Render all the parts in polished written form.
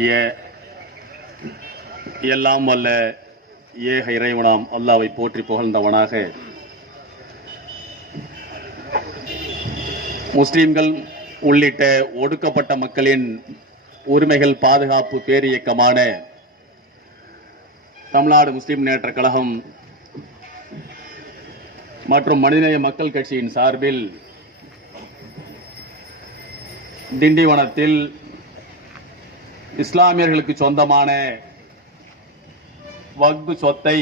ஆகிய எல்லாம் வல்ல ஏக இறைவனாம் அல்லாஹ்வை போற்றி புகழ்ந்தவனாக முஸ்லிம்கள் உள்ளிட்ட ஒடுக்கப்பட்ட மக்களின் உரிமைகள் பாதுகாப்பு பேரியக்கமான தமிழ்நாடு முஸ்லிம் முன்னேற்றக் கழகம் மற்றும் மனிதநேய மக்கள் கட்சியின் சார்பில் திண்டிவனத்தில் இஸ்லாமியர்களுக்கு சொந்தமான வக்ஃப் சொத்தை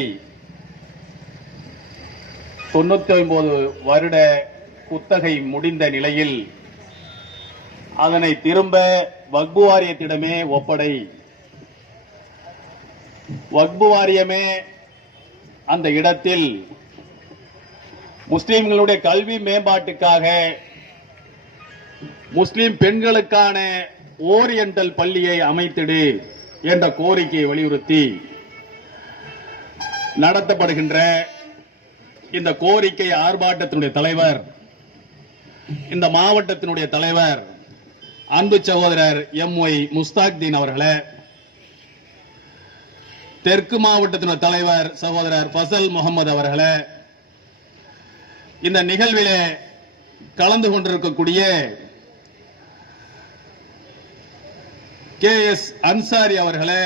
99 வருட குத்தகை முடிந்த நிலையில் அதனை திரும்ப வக்ஃப் வாரியத்திடமே ஒப்படை. வக்ஃப் வாரியமே அந்த இடத்தில் முஸ்லிம்களுடைய கல்வி மேம்பாட்டுக்காக முஸ்லிம் பெண்களுக்கான ஓரியண்டல் பள்ளியை அமைத்திடு என்ற கோரிக்கையை வலியுறுத்தி நடத்தப்படுகின்ற இந்த கோரிக்கை ஆர்ப்பாட்டத்தினுடைய தலைவர், இந்த மாவட்டத்தினுடைய தலைவர் அன்பு சகோதரர் எம்.ஒய். முஸ்தாக்தீன் அவர்களே, தெற்கு மாவட்டத்தினுடைய தலைவர் சகோதரர் ஃபசல் முகமது அவர்களே, இந்த நிகழ்விலே கலந்து கொண்டிருக்கக்கூடிய KS அன்சாரி அவர்களே,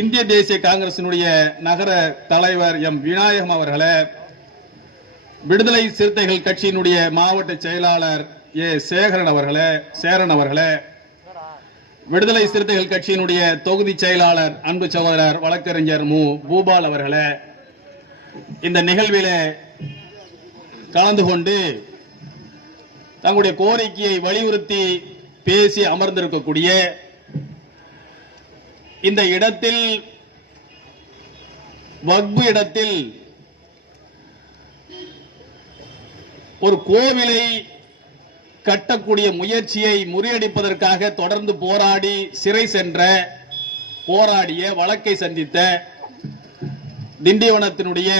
இந்திய தேசிய காங்கிரசினுடைய நகர தலைவர் எம். விநாயகம் அவர்களே, விடுதலை சிறுத்தைகள் கட்சியினுடைய மாவட்ட செயலாளர் ஏ. சேரன் அவர்களே, விடுதலை சிறுத்தைகள் கட்சியினுடைய தொகுதி செயலாளர் அன்பு சகோதரர் வழக்கறிஞர் மு. பூபால் அவர்களே, இந்த நிகழ்விலே கலந்து கொண்டு தங்களுடைய கோரிக்கையை வலியுறுத்தி பேசி அமர்ந்திருக்கக்கூடிய இந்த இடத்தில் வக்ஃப் இடத்தில் ஒரு கோவிலை கட்டக்கூடிய முயற்சியை முறியடிப்பதற்காக தொடர்ந்து போராடி சிறை சென்ற போராடிய வழக்கை சந்தித்த திண்டிவனத்தினுடைய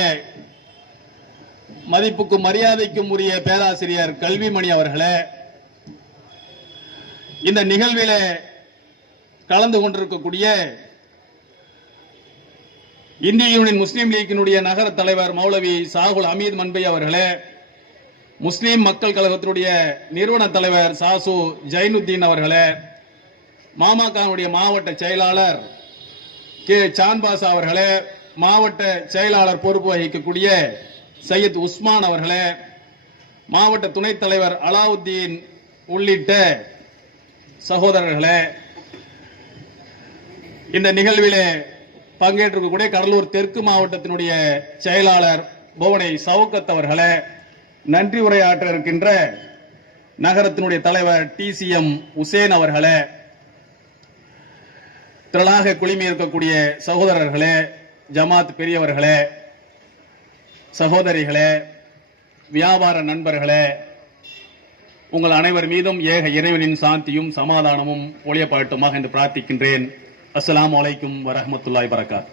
மதிப்புக்கும் மரியாதைக்கும் உரிய பேராசிரியர் கல்விமணி அவர்களே, இந்த நிகழ்விலே கலந்து கொண்டிருக்கக்கூடிய இந்திய யூனியன் முஸ்லீம் லீக்கினுடைய நகர தலைவர் மௌலவி சாகுல் அமீத் மன்பை அவர்களே, முஸ்லீம் மக்கள் கழகத்தினுடைய நிறுவன தலைவர் சாசு ஜைனுத்தீன் அவர்களே, மாமகவுடைய மாவட்ட செயலாளர் கே. சான்பாசா அவர்களே, மாவட்ட செயலாளர் பொறுப்பு வகிக்கக்கூடிய சையத் உஸ்மான் அவர்களே, மாவட்ட துணைத் தலைவர் அலாவுத்தீன் உள்ளிட்ட சகோதரர்களே, இந்த நிகழ்விலே பங்கேற்றிருக்கக்கூடிய கடலூர் தெற்கு மாவட்டத்தினுடைய செயலாளர் புவனை சவுக்கத் அவர்களே, நன்றி உரையாற்ற இருக்கின்ற நகரத்தினுடைய தலைவர் TCM உசேன் அவர்களே, திரளாக குழுமி இருக்கக்கூடிய சகோதரர்களே, ஜமாத் பெரியவர்களே, சகோதரிகளே, வியாபார நண்பர்களே, உங்கள் அனைவர் மீதும் ஏக இறைவனின் சாந்தியும் சமாதானமும் ஒளியப்படட்டுமாக என்று பிரார்த்திக்கின்றேன். அஸ்ஸலாமு அலைக்கும் வரஹ்மத்துல்லாஹி வரகாத்.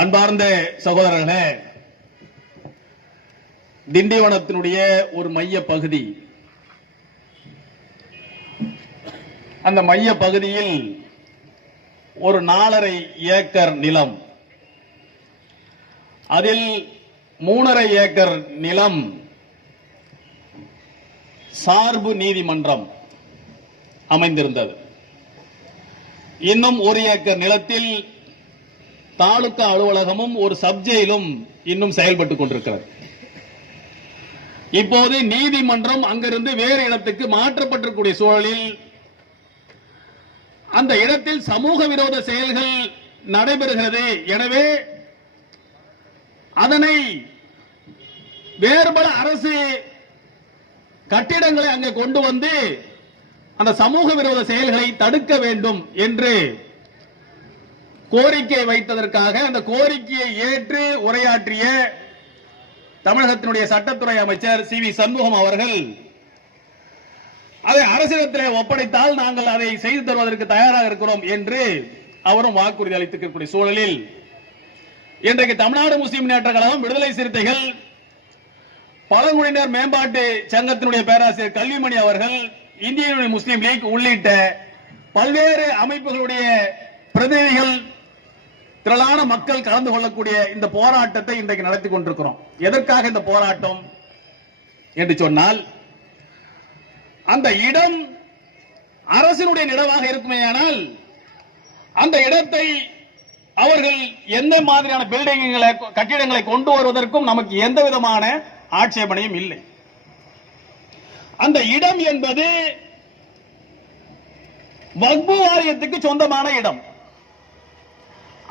அன்பார்ந்த சகோதரர்களே, திண்டிவனத்தினுடைய ஒரு மைய பகுதி, அந்த மைய பகுதியில் ஒரு 4.5 ஏக்கர் நிலம், அதில் 3.5 ஏக்கர் நிலம் சார்பு நீதிமன்றம் அமைந்திருந்தது. இன்னும் 1 ஏக்கர் நிலத்தில் தாலுகா அலுவலகமும் ஒரு சப்ஜெயிலும் இன்னும் செயல்பட்டுக் கொண்டிருக்கிறது. இப்போது நீதிமன்றம் அங்கிருந்து வேறு இடத்துக்கு மாற்றப்பட்டிருக்கூடிய சூழலில் அந்த இடத்தில் சமூக விரோத செயல்கள் நடைபெறுகிறது. எனவே அதனை வேறு பல அரசு கட்டிடங்களை அங்கே கொண்டு வந்து அந்த சமூக விரோத செயல்களை தடுக்க வேண்டும் என்று கோரிக்கை வைத்ததற்காக அந்த கோரிக்கையை ஏற்று உரையாற்றிய தமிழகத்தினுடைய சட்டத்துறை அமைச்சர் CV சண்முகம் அவர்கள் அதை அரசிடத்திலே ஒப்படைத்தால் நாங்கள் அதை செய்து தருவதற்கு தயாராக இருக்கிறோம் என்று அவரும் வாக்குறுதி அளித்திருக்கக்கூடிய சூழலில் இன்றைக்கு தமிழ்நாடு முஸ்லிம் முன்னேற்றக் கழகம், விடுதலை சிறுத்தைகள், பழங்குடியினர் மேம்பாட்டு சங்கத்தினுடைய பேராசிரியர் கல்விமணி அவர்கள், இந்திய யூனியன் முஸ்லீம் லீக் உள்ளிட்ட பல்வேறு அமைப்புகளுடைய பிரதிநிதிகள், திரளான மக்கள் கலந்து கொள்ளக்கூடிய இந்த போராட்டத்தை இன்றைக்கு நடத்தி கொண்டிருக்கிறோம். எதற்காக இந்த போராட்டம் என்று சொன்னால், அந்த இடம் அரசினுடைய இடமாக இருக்குமேயானால் அந்த இடத்தை அவர்கள் எந்த மாதிரியான பில்டிங்களை, கட்டிடங்களை கொண்டு வருவதற்கும் நமக்கு எந்த விதமான ஆட்சேபனையும் இல்லை. அந்த இடம் என்பது வக்பு வாரியத்துக்கு சொந்தமான இடம்.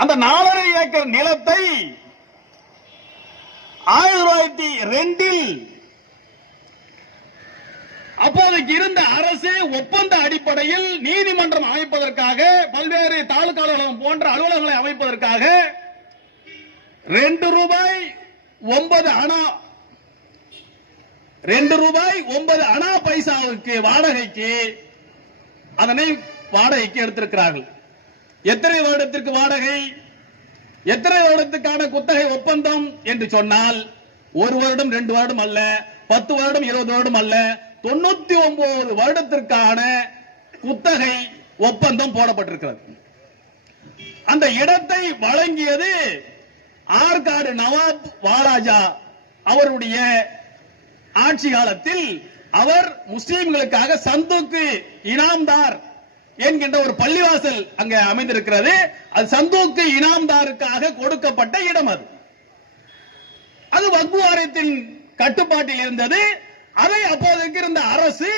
அந்த 4.5 ஏக்கர் நிலத்தை 1902 அப்போதைக்கு இருந்த அரசு ஒப்பந்த அடிப்படையில் நீதிமன்றம் அமைப்பதற்காக, பல்வேறு தாலுகா அலுவலகம் போன்ற அலுவலகங்களை அமைப்பதற்காக ₹2.09 பைசாவுக்கு வாடகைக்கு அதனை வாடகைக்கு எடுத்திருக்கிறார்கள். எத்தனை வருடத்திற்கு வாடகை, எத்தனை வருடத்துக்கான குத்தகை ஒப்பந்தம் என்று சொன்னால் 1 வருடம் 2 வருடம் அல்ல, 10 வருடம் 20 வருடம் அல்ல, 99 வருடத்திற்கான குத்தகை ஒப்பந்தம் போடப்பட்டிருக்கிறது. அந்த இடத்தை வழங்கியது ஆற்காடு நவாப் வாலாஜா அவருடைய ஆட்சி காலத்தில். அவர் முஸ்லிம்களுக்காக சந்தூக்கு இனாம்தார் என்கின்ற ஒரு பள்ளிவாசல் அங்கே அமைந்திருக்கிறது. அது சந்தூக்கு இனாம்தாருக்காக கொடுக்கப்பட்ட இடம். அது வக்பு வாரியத்தின் கட்டுப்பாட்டில் இருந்தது. அதை அப்போதைக்கு இருந்த அரசு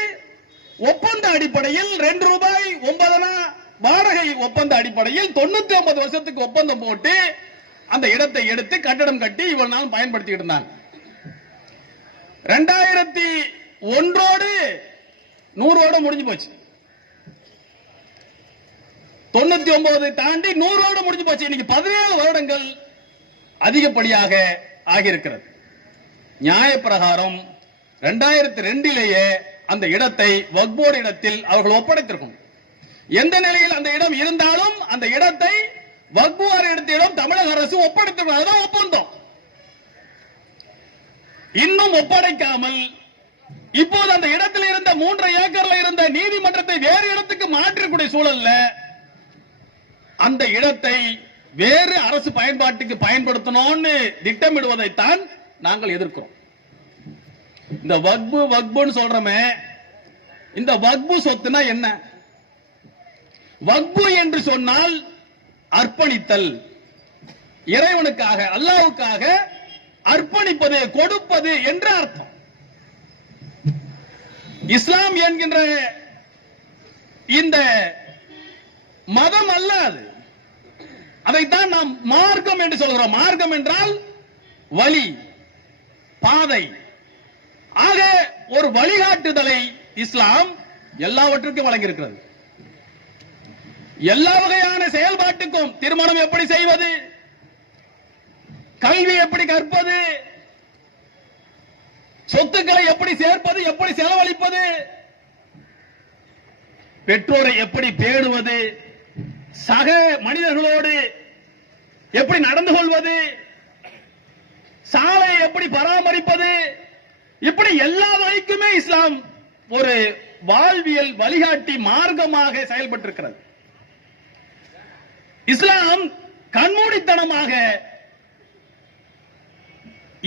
ஒப்பந்த அடிப்படையில் ₹2.09 வாடகை ஒப்பந்த அடிப்படையில் 99 வருஷத்துக்கு ஒப்பந்தம் போட்டு அந்த இடத்தை எடுத்து கட்டடம் கட்டி இவ்வளவு நாள் பயன்படுத்திட்டு இருந்தாங்க. 2001 100 வருடம் முடிஞ்சு போச்சு. 99 தாண்டி 100 முடிஞ்சு போச்சு. இன்னைக்கு 17 வருடங்கள் அதிகப்படியாக ஆகியிருக்கிறது. நியாய பிரகாரம் 2002 அந்த இடத்தை வக்ஃப் போர்டு இடத்தில் அவர்கள் ஒப்படைத்திருக்கும். எந்த நிலையில் அந்த இடம் இருந்தாலும் அந்த இடத்தை வக்ஃப் வாரிய இடத்திடம் தமிழக அரசு ஒப்படைத்திருக்கும். ஒப்பந்தம் இன்னும் ஒப்படைக்காமல் இப்போது அந்த இடத்தில் இருந்த 3 ஏக்கர்ல இருந்த நீதிமன்றத்தை வேறு இடத்துக்கு மாற்றக்கூடிய சூழல்ல அந்த இடத்தை வேறு அரசு பயன்பாட்டுக்கு பயன்படுத்தணும்னு திட்டமிடுவதைத்தான் நாங்கள் எதிர்க்கிறோம். இந்த வக்புன்னு சொல்றோமே, இந்த வக்பு சொத்துனா என்ன? வக்பு என்று சொன்னால் அர்ப்பணித்தல், இறைவனுக்காக அல்லாஹ்வுக்காக அர்ப்பணிப்பது, கொடுப்பது என்ற அர்த்தம். இஸ்லாம் என்கின்ற இந்த மதம் அல்ல அது. அதைத்தான் நாம் மார்க்கம் என்று சொல்கிறோம். மார்க்கம் என்றால் வழி, பாதை. ஆக ஒரு வழிகாட்டுதலை இஸ்லாம் எல்லாவற்றுக்கும் வழங்கியிருக்கிறது. எல்லா வகையான செயல்பாட்டுக்கும், திருமணம் எப்படி செய்வது, கல்வி எப்படி கற்பது, சொத்துக்களை எப்படி சேர்ப்பது, எப்படி செலவழிப்பது, பெற்றோரை எப்படி பேணுவது, சக மனிதர்களோடு எப்படி நடந்து கொள்வது, சாலையை எப்படி பராமரிப்பது, இப்படி எல்லா வகைக்குமே இஸ்லாம் ஒரு வாழ்வியல் வழிகாட்டி மார்க்கமாக செயல்பட்டிருக்கிறது. இஸ்லாம் கண்மூடித்தனமாக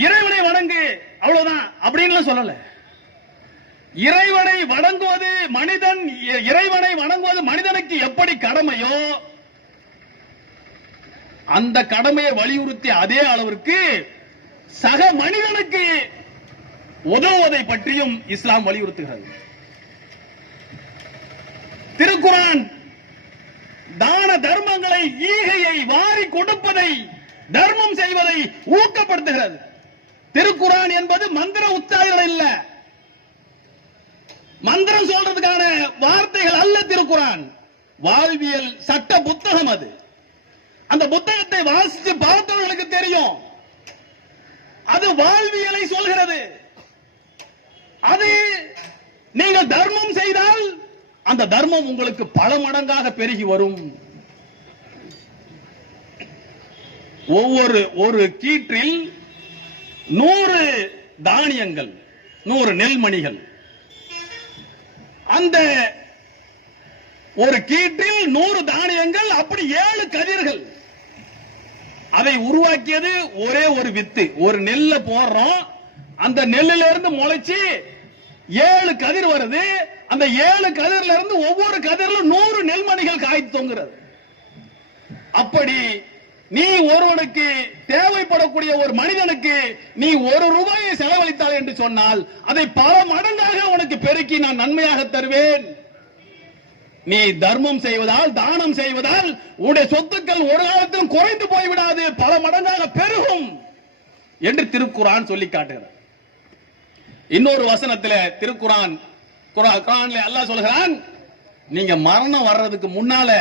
இறைவனை வணங்கு அவ்வளவுதான் அப்படின்னு சொல்லல. இறைவனை வணங்குவது மனிதனுக்கு எப்படி கடமையோ அந்த கடமையை வலியுறுத்தி அதே அளவிற்கு சக மனிதனுக்கு உதவுவதை பற்றியும் இஸ்லாம் வலியுறுத்துகிறது. திருக்குர்ஆன் தான தர்மங்களை, ஈகையை, வாரி கொடுப்பதை, தர்மம் செய்வதை ஊக்கப்படுத்துகிறது. திருக்குர்ஆன் என்பது மந்திர உச்சாரணை இல்ல, மந்திரம் சொல்றதுக்கான வார்த்தைகள் அல்ல. திருக்குர்ஆன் வாழ்வியல் சட்ட புத்தகம். அது அந்த புத்தகத்தை வாசித்து பார்த்தவர்களுக்கு தெரியும், அது வாழ்வியலை சொல்கிறது. அது நீங்கள் தர்மம் செய்தால் அந்த தர்மம் உங்களுக்கு பல மடங்காக பெருகி வரும். ஒரு கீற்றில் 100 தானியங்கள், 100 நெல்மணிகள். அந்த ஒரு கீற்றில் 100 தானியங்கள், அப்படி 7 கதிர்கள். அதை உருவாக்கியது ஒரே ஒரு வித்து. ஒரு நெல்லை போடுறோம், அந்த நெல்லில இருந்து முளைச்சு 7 கதிர் வருது. அந்த 7 கதிரில இருந்து ஒவ்வொரு கதிரிலும் 100 நெல்மணிகள் காய்த்து தொங்குறது. அப்படி நீ ஒருவனுக்கு தேவைப்படக்கூடிய ஒரு மனிதனுக்கு நீ 1 ரூபாயை செலவழித்தால் என்று சொன்னால் அதை பல மடங்காக உனக்கு பெருக்கி நான் நன்மையாக தருவேன். நீ தர்மம் செய்வதால், தானம் செய்வதால் உன்னுடைய சொத்துக்கள் ஒரு காலத்திலும் குறைந்து போய்விடாது, பல மடங்காக பெருகும் என்று திருக்குரான் சொல்லி காட்டுகிறது. இன்னொரு வசனத்தில் குர்ஆன்ல அல்லாஹ் சொல்கிறான், நீங்க மரணம் வர்றதுக்கு முன்னால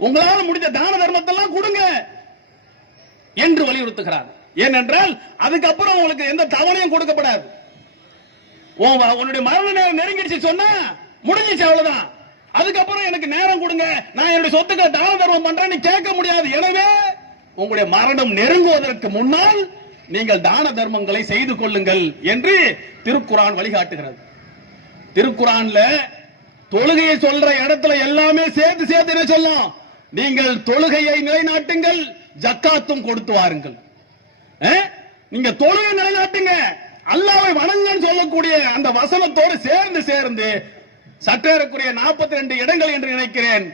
உங்களால் முடிஞ்ச தான தர்மத்தை எல்லாம் கொடுங்க என்று வலியுறுத்துகிறார். ஏனென்றால் அதுக்கப்புறம் உங்களுக்கு எந்த தவணையும் கொடுக்கப்படாது. உன்னுடைய மரண நேரம் நெருங்கிடுச்சு சொன்னா முடிஞ்சிச்சு, அவ்வளவுதான். அதுக்கப்புறம் எனக்கு நேரம் கொடுங்க, நான் என்னுடைய சொத்துக்களை தான தர்மம் பண்றேன்னு கேட்க முடியாது. எனவே உங்களுடைய மரணம் நெருங்குவதற்கு முன்னால் நீங்கள் தான தர்மங்களை செய்து கொள்ளுங்கள் என்று திருக்குரான் வழிகாட்டுகிறது. திருக்குரான்ல தொழுகையை சொல்ற இடத்துல எல்லாமே சேர்த்து என்ன சொல்லும், நீங்கள் தொழுகையை நிலைநாட்டுங்கள், ஜக்காத்தும் கொடுத்து வாருங்கள். நீங்க தொழுகை நிலைநாட்டுங்க, அல்லாஹ்வை வணங்குன்னு சொல்லக்கூடிய அந்த வசனத்தோடு சேர்ந்து சற்றேறக்குரிய 42 இடங்கள் என்று நினைக்கிறேன்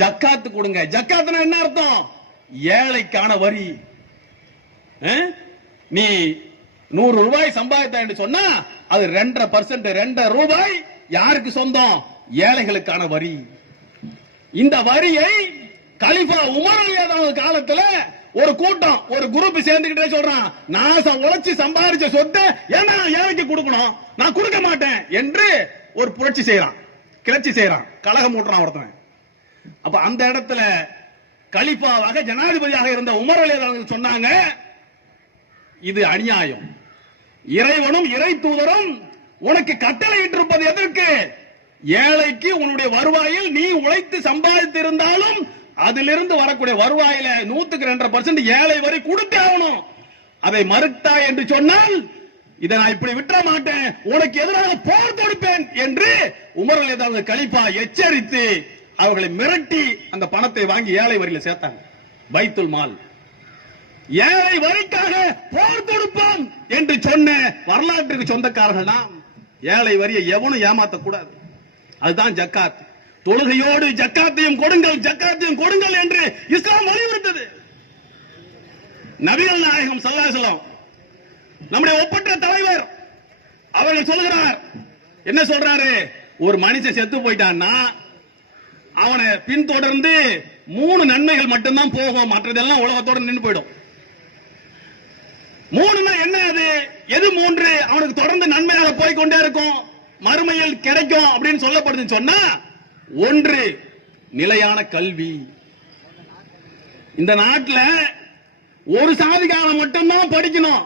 ஜக்காத்து கொடுங்க. ஜக்காத்துனா என்ன அர்த்தம்? ஏழைக்கான வரி. நீ 100 ரூபாய் சம்பாதித்த என்று சொன்னா அது 2.5%, 2 ரூபாய் யாருக்கு சொந்தம்? ஏழைகளுக்கான வரி. இந்த வரியை கலிஃபா உமர் ரலியல்லாஹு காலத்துல ஒரு கூட்டம், ஒரு குரூப் சேர்ந்துகிட்டே சொல்றான், நான் உழைச்சி சம்பாதிச்ச சொத்தை ஏன்னா ஏழைக்கு கொடுக்கணும், நான் கொடுக்க மாட்டேன் என்று ஒரு புரட்சி செய்யறான், கிளர்ச்சி செய்யறான், கலகம் ஊட்டுறான் ஒருத்தன். அப்ப அந்த இடத்துல கலிஃபாவாக ஜனாதிபதியாக இருந்த உமர் ரலியல்லாஹு சொன்னாங்க, இது அநியாயம். இறைவனும் இறை தூதரும் உனக்கு கட்டளையிட்டிருப்பது எதற்கு? ஏழைக்கு உன்னுடைய வருவாயில் நீ உழைத்து சம்பாதித்து இருந்தாலும் அதிலிருந்து வரக்கூடிய வருவாயில 100% ஏழை வரி கொடுத்தே ஆகணும். அதை மறுத்தா என்று சொன்னால் இதை நான் இப்படி விட்டுற மாட்டேன், உனக்கு எதிராக போர் தொடுப்பேன் என்று உமர் ரலியல்லாஹு கலிஃபா எச்சரித்து அவர்களை மிரட்டி அந்த பணத்தை வாங்கி ஏழை வரியில சேர்த்தாங்க. பைத்துல் மால். ஏழை வரிக்காக போர் தொடுப்போம் என்று சொன்ன வரலாற்றுக்கு சொந்தக்காரர்கள் நாம். ஏழை வரியை எவனும் ஏமாத்த கூடாது. அதுதான் ஜக்காத். தொழுகையோடு ஜக்காத்தையும் கொடுங்கள், ஜக்காத்தையும் கொடுங்கள் என்று இஸ்லாம் வலியுறுத்தது. நபிகள் நாயகம் ஸல்லல்லாஹு அலைஹி வஸல்லம் நம்முடைய ஒப்பற்ற தலைவர் அவர்கள் சொல்கிறார், என்ன சொல்றாரு? ஒரு மனுஷன் செத்து போயிட்டான்னா அவனை பின்தொடர்ந்து 3 நன்மைகள் மட்டும்தான் போகும், மற்றதெல்லாம் உலகத்தோட நின்று போயிடும். 3னா என்ன? அது எது 3 அவனுக்கு தொடர்ந்து நன்மையாக போய்கொண்டே இருக்கும், மறுமையில் கிடைக்கும் அப்படின்னு சொல்லப்படுதுன்னு சொன்னா, 1 நிலையான கல்வி. இந்த நாட்டில் ஒரு சாதிகாரன் மட்டும்தான் படிக்கணும்,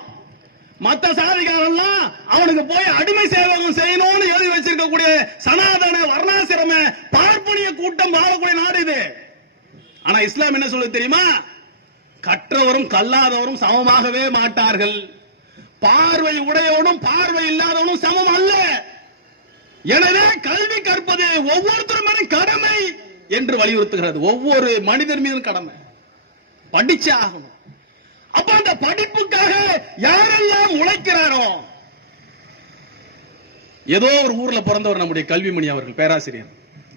மற்ற சாதிகாரெல்லாம் அவனுக்கு போய் அடிமை சேவகம் செய்யணும்னு எழுதி வச்சிருக்கக்கூடிய சனாதன வர்ணாசிரம பார்ப்பனிய கூட்டம் வாழக்கூடிய நாடு இது. ஆனா இஸ்லாம் என்ன சொல்லுது தெரியுமா? கற்றவரும் கல்லாதவரும் சமமாகவே மாட்டார்கள், பார்வை உடையவனும் பார்வை இல்லாதவனும் சமம் அல்ல. எனவே கல்வி கற்பது ஒவ்வொருத்தரும் கடமை என்று வலியுறுத்துகிறது. ஒவ்வொரு மனிதர் மீதும் கடமை, படிச்சே ஆகணும். அப்ப அந்த படிப்புக்காக யாரெல்லாம் உழைக்கிறாரோ, ஏதோ ஒரு ஊர்ல பிறந்தவர் நம்முடைய கல்விமணி அவர்கள் பேராசிரியர்,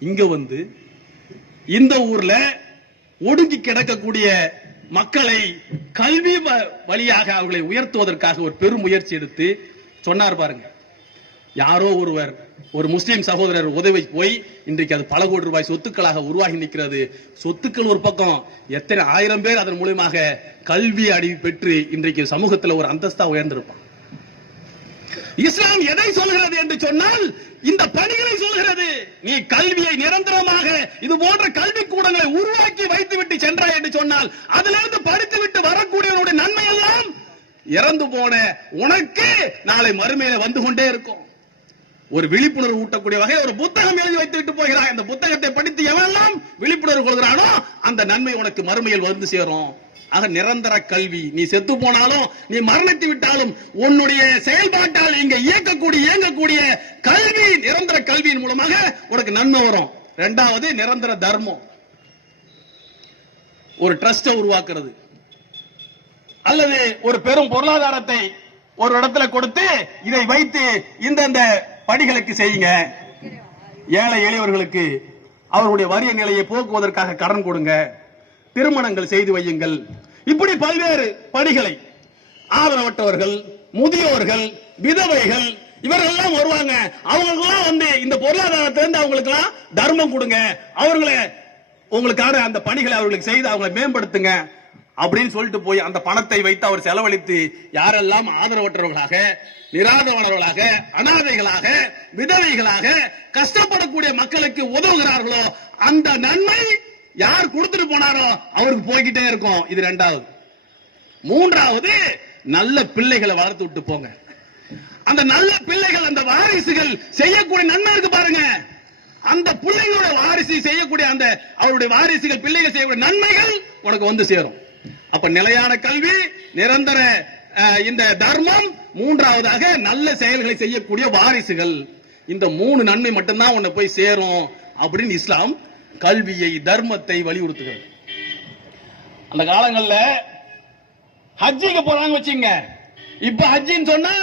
இங்க வந்து இந்த ஊர்ல ஒடுங்கி கிடக்கக்கூடிய மக்களை கல்வி வழியாக அவர்களை உயர்த்துவதற்காக ஒரு பெரும் முயற்சி எடுத்து சொன்னார் பாருங்க. யாரோ ஒருவர், ஒரு முஸ்லிம் சகோதரர் உதவி போய் இன்றைக்கு அது பல கோடி ரூபாய் சொத்துக்களாக உருவாகி நிற்கிறது. சொத்துக்கள் ஒரு பக்கம், எத்தனை 1000 பேர் அதன் மூலமாக கல்வி அறிவு பெற்று இன்றைக்கு சமூகத்தில் ஒரு அந்தஸ்தா உயர்ந்திருப்பான். இஸ்லாம் எதை சொல்கிறது என்று சொன்னால் இந்த பணிகளை சொல்கிறது. நீ கல்வியை நிரந்தரமாக இது போன்ற கல்வி கூடங்களை உருவாக்கி வைத்து விட்டு சென்றாய் என்று சொன்னால் அதிலிருந்து படித்து விட்டு வரக்கூடியவருடைய நன்மை எல்லாம் இறந்து போன உனக்கு நாளை மறுமையில வந்து கொண்டே இருக்கும். ஒரு விழிப்புணர்வு ஊட்டக்கூடிய வகை ஒரு புத்தகம் எழுதி வைத்து விட்டு போகிறாய். அந்த புத்தகத்தை படித்து எவனெல்லாம் விழிப்புணர்வு கொள்கிறானோ அந்த நன்மை உனக்கு மறுமையில் வந்து சேரும். ஆக நிரந்தர கல்வி, நீ செத்து போனாலும் நீ மரணித்து விட்டாலும் உன்னுடைய செயல்பாட்டால் இங்க இயங்கக்கூடிய கல்வி, நிரந்தர கல்வியின் மூலமாக உனக்கு நன்மை வரும். இரண்டாவது நிரந்தர தர்மம், ஒரு ட்ரஸ்ட் உருவாக்குறது, அல்லது ஒரு பெரும் பொருளாதாரத்தை ஒரு இடத்துல கொடுத்து இதை வைத்து இந்தந்த பணிகளுக்கு செய்யுங்க, ஏழை எளியவர்களுக்கு அவர்களுடைய வறிய நிலையை போக்குவதற்காக கடன் கொடுங்க, திருமணங்கள் செய்து வையுங்கள், இப்படி பல்வேறு பணிகளை ஆதரவற்றவர்கள், முதியோர்கள், விதவைகள் இவர்கள் எல்லாம் வருவாங்க. அவங்களுக்கெல்லாம் வந்து இந்த பொருளாதாரத்திலிருந்து அவங்களுக்கெல்லாம் தர்மம் கொடுங்க, அவர்களை உங்களுக்கான அந்த பணிகளை அவர்களுக்கு செய்து அவங்களை மேம்படுத்துங்க அப்படின்னு சொல்லிட்டு போய் அந்த பணத்தை வைத்து அவர் செலவழித்து யாரெல்லாம் ஆதரவற்றவர்களாக, நிராதரவர்களாக, அனாதைகளாக, விதவைகளாக கஷ்டப்படக்கூடிய மக்களுக்கு உதவுகிறார்களோ அந்த நன்மை யார் கொடுத்துட்டு போனாரோ அவருக்கு போய்கிட்டே இருக்கும். இது இரண்டாவது. மூன்றாவது, நல்ல பிள்ளைகளை வளர்த்து விட்டு போங்க. அந்த நல்ல பிள்ளைகள், அந்த வாரிசுகள் செய்யக்கூடிய நன்மை இருக்கு பாருங்க, அந்த பிள்ளைகளோட வாரிசு செய்யக்கூடிய அந்த அவருடைய வாரிசுகள் பிள்ளைகள் செய்யக்கூடிய நன்மைகள் உனக்கு வந்து சேரும். அப்ப நிலையான கல்வி, நிரந்தர இந்த தர்மம், மூன்றாவதாக நல்ல செயல்களை செய்யக்கூடிய வாரிசுகள், இந்த மூணு நன்மை மட்டும்தான் உன்னை போய் சேரும் அப்படின்னு இஸ்லாம் கல்வியை, தர்மத்தை வலியுறுத்துகிறது. அந்த காலங்கள்ல ஹஜ்ஜிக்கு போறாங்க வச்சுங்க. இப்ப ஹஜ்ஜின்னு சொன்னா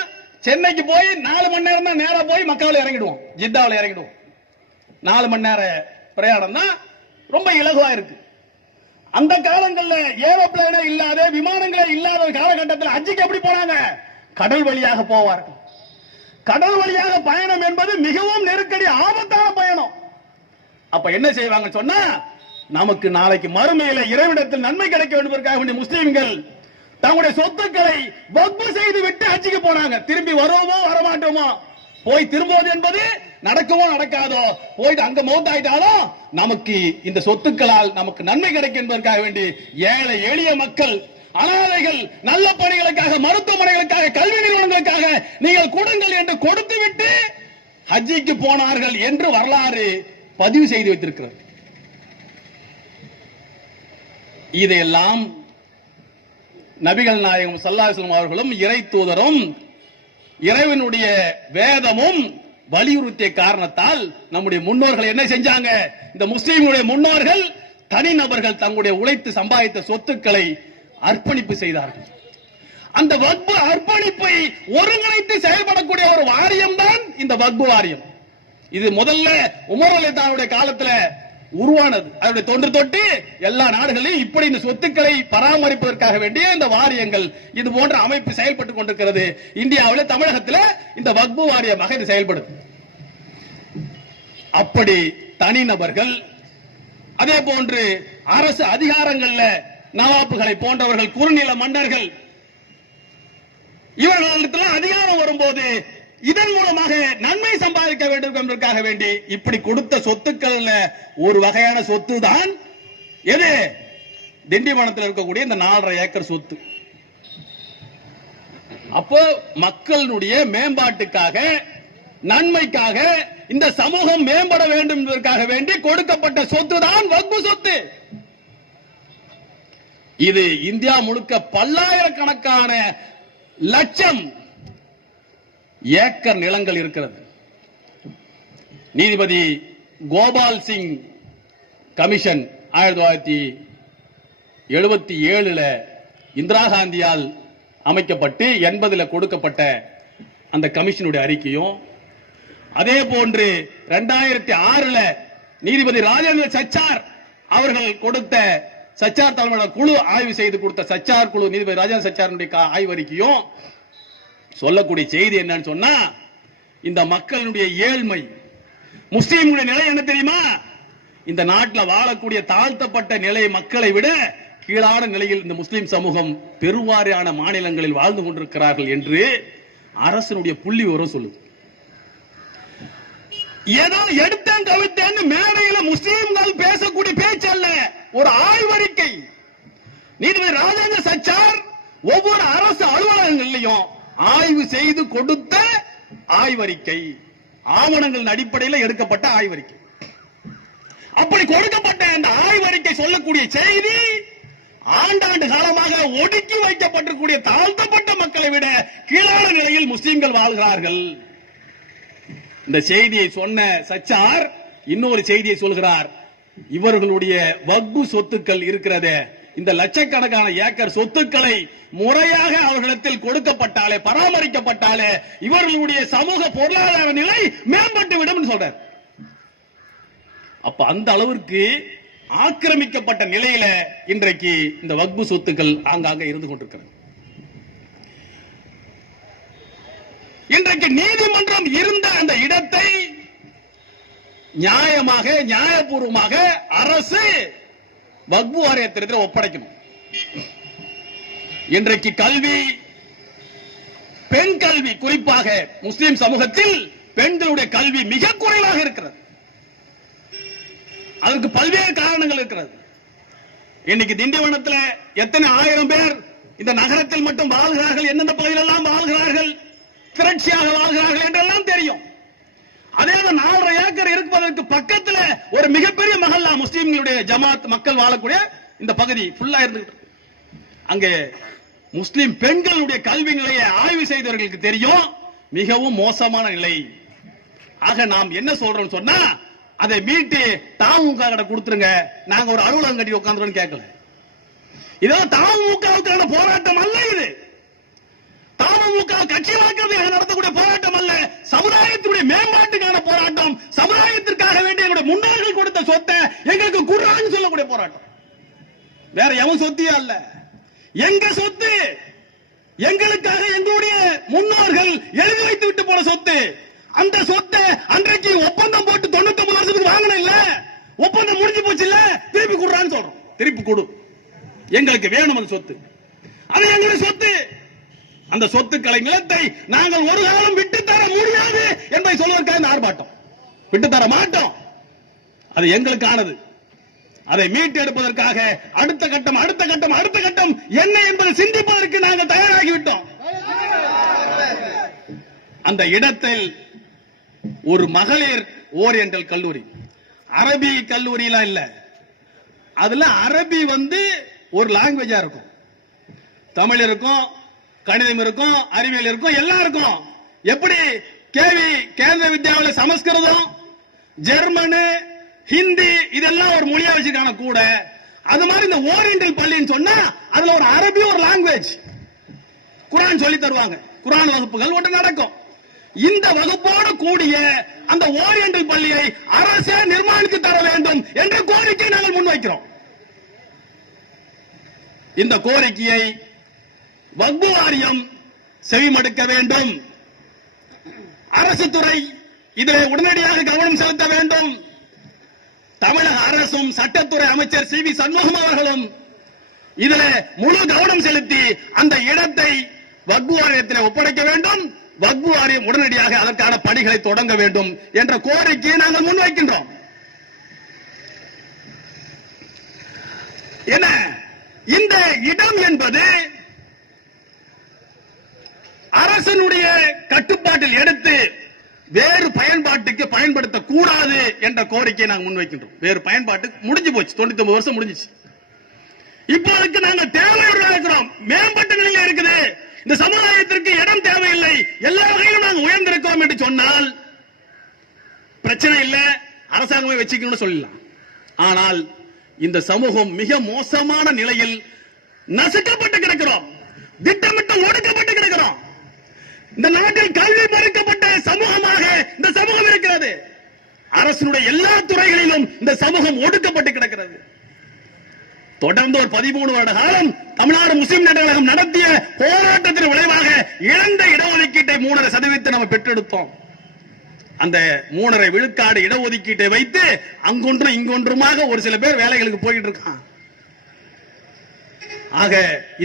சென்னைக்கு போய் 4 மணி நேரம் தான் நேரா போய் மக்காவில் இறங்கிடுவோம், ஜித்தாவில் இறங்கிடுவோம். 4 மணி நேர பிரயாணம் தான் ரொம்ப இலகுவா இருக்கு. அந்த காலங்களில் ஏரோப்ளேனே இல்லாத, விமானங்களே இல்லாத காலகட்டத்தில் ஹஜ்ஜிக்கு எப்படி போனாங்க? கடல் வழியாக போவார்கள். கடல் வழியாக பயணம் என்பது மிகவும் நெருக்கடி, ஆபத்தான பயணம். அப்ப என்ன செய்வாங்க சொன்னா, நமக்கு நாளைக்கு மறுமையில இறைவனிடத்தில் நன்மை கிடைக்க வேண்டுவதற்காக வேண்டிய முஸ்லிம்கள் தங்களுடைய சொத்துக்களை வக்ஃப் செய்து விட்டு ஹஜ்ஜிக்கு போனாங்க. திரும்பி வருவோமோ வரமாட்டோமோ, போய் திரும்புவது என்பது நடக்குமோ நடக்காதோ, போயிட்டு அங்க மௌத்தாயிட்டாலும் நமக்கு இந்த சொத்துக்களால் நமக்கு நன்மை கிடைக்கும் என்பதற்காக வேண்டி ஏழை எளிய மக்கள், அனாதைகள், நல்ல பணிகளுக்காக, மருத்துவமனைகளுக்காக, கல்வி நிறுவனங்களுக்காக நீங்கள் கொடுங்கள் என்று கொடுத்து விட்டு ஹஜ்ஜிக்கு போனார்கள் என்று வரலாறு பதிவு செய்து வைத்திருக்கிறார். இதையெல்லாம் நபிகள் நாயகம் ஸல்லல்லாஹு அலைஹி வஸல்லம் அவர்களும் இறை தூதரும் இறைவனுடைய வேதமும் வலியுறுத்திய காரணத்தால் நம்முடைய முன்னோர்கள் என்ன செஞ்சாங்க? இந்த முஸ்லிம்களுடைய முன்னோர்கள் தனிநபர்கள் தங்களுடைய உழைத்து சம்பாதித்த சொத்துக்களை அர்ப்பணிப்பு செய்தார்கள். அந்த வக்ஃப் அர்ப்பணிப்பை ஒருங்கிணைத்து செயல்படக்கூடிய ஒரு வாரியம் தான் இந்த வக்ஃப் வாரியம். இது முதல்ல உமர் ரலியல்லாஹு காலத்துல உருவானது. அதனுடைய தொன்று தொட்டு எல்லா நாடுகளிலும் இப்படி இந்த சொத்துக்களை பராமரிப்பதற்காக வேண்டிய இந்த வாரியங்கள், இது போன்ற அமைப்பு செயல்பட்டுக் கொண்டிருக்கிறது. இந்தியாவில் தமிழகத்தில் இந்த வக்ஃப் வாரியமாக இது செயல்படுது. அப்படி தனிநபர்கள், அதே போன்று அரசு அதிகாரங்கள்ல நவாப்புகளை போன்றவர்கள், குறுநில மன்னர்கள், இவர்களிடத்தில் அதிகாரம் வரும்போது இதன் மூலமாக நன்மை சம்பாதிக்க வேண்டும் என்பதற்காக வேண்டி இப்படி கொடுத்த சொத்துக்கள் ஒரு வகையான சொத்து தான் எது? திண்டிவனத்தில் இருக்கக்கூடிய இந்த 4.5 ஏக்கர் சொத்து. அப்போ மக்களுடைய மேம்பாட்டுக்காக, நன்மைக்காக, இந்த சமூகம் மேம்பட வேண்டும் என்பதற்காக வேண்டி கொடுக்கப்பட்ட சொத்து தான் வக்ஃப் சொத்து. இது இந்தியா முழுக்க பல்லாயிரக்கணக்கான லட்சம் ஏக்கர் நிலங்கள் இருக்கிறது. நீதிபதி கோபால் சிங் கமிஷன் 1977 இந்திரா காந்தியால் அமைக்கப்பட்டு 80 கொடுக்கப்பட்ட அந்த கமிஷனுடைய அறிக்கையும், அதே போன்று 2006 நீதிபதி ராஜேந்திர சச்சார் அவர்கள் கொடுத்த, சச்சார் தலைமையிலான குழு ஆய்வு செய்து கொடுத்த சச்சார் குழு, நீதிபதி ராஜேந்திர சச்சாருடைய ஆய்வறிக்கையும் சொல்லக்கூடிய செய்தி என்னன்னு சொன்னா, இந்த மக்களுடைய ஏழ்மை, முஸ்லிம்களுடைய நிலை என்ன தெரியுமா? இந்த நாட்டில் வாழக்கூடிய தாழ்த்தப்பட்ட நிலை மக்களை விட கீழான நிலையில் இந்த முஸ்லிம் சமூகம் பெருவாரியான மாநிலங்களில் வாழ்ந்து கொண்டிருக்கிறார்கள் என்று அரசினுடைய புள்ளி விவரம் சொல்லுது. ஏதோ எடுத்தேன் கவித்தேன் மேடையில முஸ்லிம்கள் பேசக்கூடிய பேச்சு அல்ல, ஒரு ஆய்வறிக்கை. நீதிபதி ராஜேந்திர சச்சார் ஒவ்வொரு அரசு அலுவலகங்களிலும் ஆய்வு செய்து கொடுத்த ஆய்வறிக்கை, ஆவணங்களின் அடிப்படையில் எடுக்கப்பட்ட ஆய்வறிக்கை. அப்படி கொடுக்கப்பட்ட அந்த ஆய்வறிக்கை சொல்லக்கூடிய செய்தி, ஆண்டாண்டு காலமாக ஒடுக்கி வைக்கப்பட்டிருக்கூடிய தாழ்த்தப்பட்ட மக்களை விட கீழான நிலையில் முஸ்லிம்கள் வாழ்கிறார்கள். இந்த செய்தியை சொன்ன சச்சார் இன்னொரு செய்தியை சொல்கிறார். இவர்களுடைய வக்பு சொத்துக்கள் இருக்கிறதே, இந்த லட்சக்கணக்கான ஏக்கர் சொத்துக்களை முறையாக அவர்களிடத்தில் கொடுக்கப்பட்டாலே, பராமரிக்கப்பட்டாலே இவர்களுடைய சமூக பொருளாதார நிலை மேம்பட்டு விடும் சொல்றார். அப்ப அந்த அளவிற்கு ஆக்கிரமிக்கப்பட்ட நிலையில இன்றைக்கு இந்த வக்பு சொத்துக்கள் ஆங்காங்க இருந்து கொண்டிருக்கிறது. இன்றைக்கு நீதிமன்றம் இருந்த அந்த இடத்தை நியாயமாக, நியாயபூர்வமாக அரசு வக்பு வாரியத்திற்கு ஒப்படைக்கணும். இன்றைக்கு கல்வி, பெண் கல்வி, குறிப்பாக முஸ்லிம் சமூகத்தில் பெண்களுடைய கல்வி மிக குறைவாக இருக்கிறது. அதற்கு பல்வேறு காரணங்கள் இருக்கிறது. இன்னைக்கு திண்டிவனத்தில் எத்தனை ஆயிரம் பேர் இந்த நகரத்தில் மட்டும் வாழ்கிறார்கள், எந்தெந்த பகுதியிலெல்லாம் வாழ்கிறார்கள், திரட்சியாக வாழ்கிறார்கள் என்றெல்லாம் தெரியும். அதே 4.5 ஏக்கர் இருப்பதற்கு பக்கத்தில் ஒரு மிகப்பெரிய மஹல்லா முஸ்லிம்களுடைய ஜமாத் மக்கள் வாழக்கூடிய இந்த பகுதி ஃபுல்லா இருந்துகிட்டு இருக்கு. அங்கே முஸ்லிம் பெண்களுடைய கல்வி நிலையை ஆய்வு செய்தவர்களுக்கு தெரியும், மிகவும் மோசமான நிலை. ஆக நாம் என்ன சொல்றோம் சொன்னா, அதை மீட்டு தமுக கிட்ட கொடுத்துருங்க, நாங்க ஒரு அலுவலகம் கட்டி உட்கார்ந்து கேட்கல. இதெல்லாம் தமுகவுக்கான போராட்டம் அல்ல, இது தமுக கட்சி வாக்குறுதியாக நடத்தக்கூடிய போராட்டம் அல்ல, சமுதாயத்தினுடைய மேம்பாட்டுக்கான போராட்டம். சமுதாயத்திற்காக வேண்டிய எங்களுடைய முன்னோர்கள் கொடுத்த சொத்தை எங்களுக்கு குர்ஆன் சொல்லக்கூடிய போராட்டம். வேற எவன் சொத்தியா அல்ல, எங்க சொத்து, எங்களுக்காக எங்களுடைய முன்னோர்கள் எழுதி வைத்து விட்டு போன சொத்து. அந்த சொத்தை அன்றைக்கு ஒப்பந்தம் போட்டு 99 வருஷத்துக்கு வாங்கின இல்ல, ஒப்பந்தம் முடிஞ்சு போச்சு இல்ல, திருப்பி குடுறான்னு சொல்றோம். திருப்பி கொடு, எங்களுக்கு வேணும் அந்த சொத்து, அது எங்களுடைய சொத்து. அந்த சொத்துக்களை, நிலத்தை நாங்கள் ஒரு காலம் விட்டு தர முடியாது என்பதை சொல்வதற்காக இந்த ஆர்ப்பாட்டம். விட்டு தர மாட்டோம், அது எங்களுக்கானது. அதை மீட்டெடுப்பதற்காக அடுத்த கட்டம், அடுத்த கட்டம், அடுத்த கட்டம் என்ன என்பதை சிந்திப்பதற்கு நாங்கள் தயாராகிவிட்டோம். அந்த இடத்தில் ஒரு மகளிர் ஓரியண்டல் கல்லூரி, அரபி கல்லூரியெல்லாம் இல்ல, அதுல அரபி ஒரு லாங்குவேஜா இருக்கும், தமிழ் இருக்கும், கணிதம் இருக்கும், அறிவியல் இருக்கும், எல்லாம் இருக்கும். எப்படி கேவி கேந்திர வித்யாலய சமஸ்கிருதம், ஜெர்மனு, ஹிந்தி இதெல்லாம் ஒரு மொழியா வச்சிருக்காங்க கூட, அது மாதிரி இந்த ஓரியண்டல் பள்ளின்னு சொன்னா அதுல ஒரு அரபி, ஒரு லாங்குவேஜ், குர்ஆன் சொல்லி தருவாங்க, குர்ஆன் வகுப்புகள் ஒன்று நடக்கும். இந்த வகுப்போடு கூடிய அந்த ஓரியண்டல் பள்ளியை அரசே நிர்மாணித்து தர வேண்டும் என்ற கோரிக்கை நாங்கள் முன்வைக்கிறோம். இந்த கோரிக்கையை வக்பு வாரியம் செவிமடுக்க வேண்டும். அரசு துறை இதில் உடனடியாக கவனம் செலுத்த வேண்டும். தமிழக அரசும் சட்டத்துறை அமைச்சர் சி.வி. சண்முகம் அவர்களும் இதில் முழு கவனம் செலுத்தி அந்த இடத்தை வக்பு வாரியத்தில் ஒப்படைக்க வேண்டும். வக்பு வாரியம் உடனடியாக அதற்கான பணிகளை தொடங்க வேண்டும் என்ற கோரிக்கையை நாங்கள் முன்வைக்கின்றோம். என்ன, இந்த இடம் என்பது அரசனுடைய கட்டுப்பாட்டில் எடுத்து வேறு பயன்பாட்டுக்கு பயன்படுத்தக் கூடாது என்ற கோரிக்கையை நாங்கள் முன்வைக்கின்றோம். வேறு பயன்பாட்டுக்கு முடிஞ்சு போச்சு, 99 வருஷம் முடிஞ்சிச்சு. இப்போதைக்கு நாங்கள் தேவையுடன் இருக்கிறோம், மேம்பட்ட நிலையில் இருக்குது. இந்த சமுதாயத்திற்கு இடம் தேவையில்லை, எல்லா வகையிலும் நாங்கள் உயர்ந்திருக்கிறோம் என்று சொன்னால் பிரச்சனை இல்லை, அரசாங்கமே வச்சுக்கணும்னு சொல்லலாம். ஆனால் இந்த சமூகம் மிக மோசமான நிலையில் நசுக்கப்பட்டு கிடக்கிறோம், திட்டமிட்டு ஒடுக்கப்பட்டு கிடக்கிறோம். இந்த நாட்டில் கல்வி மறுக்கப்பட்ட சமூகமாக இந்த சமூகம் இருக்கிறது. அரசினுடைய எல்லா துறைகளிலும் இந்த சமூகம் ஒடுக்கப்பட்டு கிடக்கிறது. தொடர்ந்து ஒரு 13 வருட காலம் தமிழ்நாடு முஸ்லிம் கழகம் நடத்திய போராட்டத்தின் விளைவாக இழந்த இடஒதுக்கீட்டை 3.5% நம்ம பெற்றெடுத்தோம். அந்த 3.5 விழுக்காடு இடஒதுக்கீட்டை வைத்து அங்கொன்றும் இங்கொன்றுமாக ஒரு சில பேர் வேலைகளுக்கு போயிட்டு இருக்கான். ஆக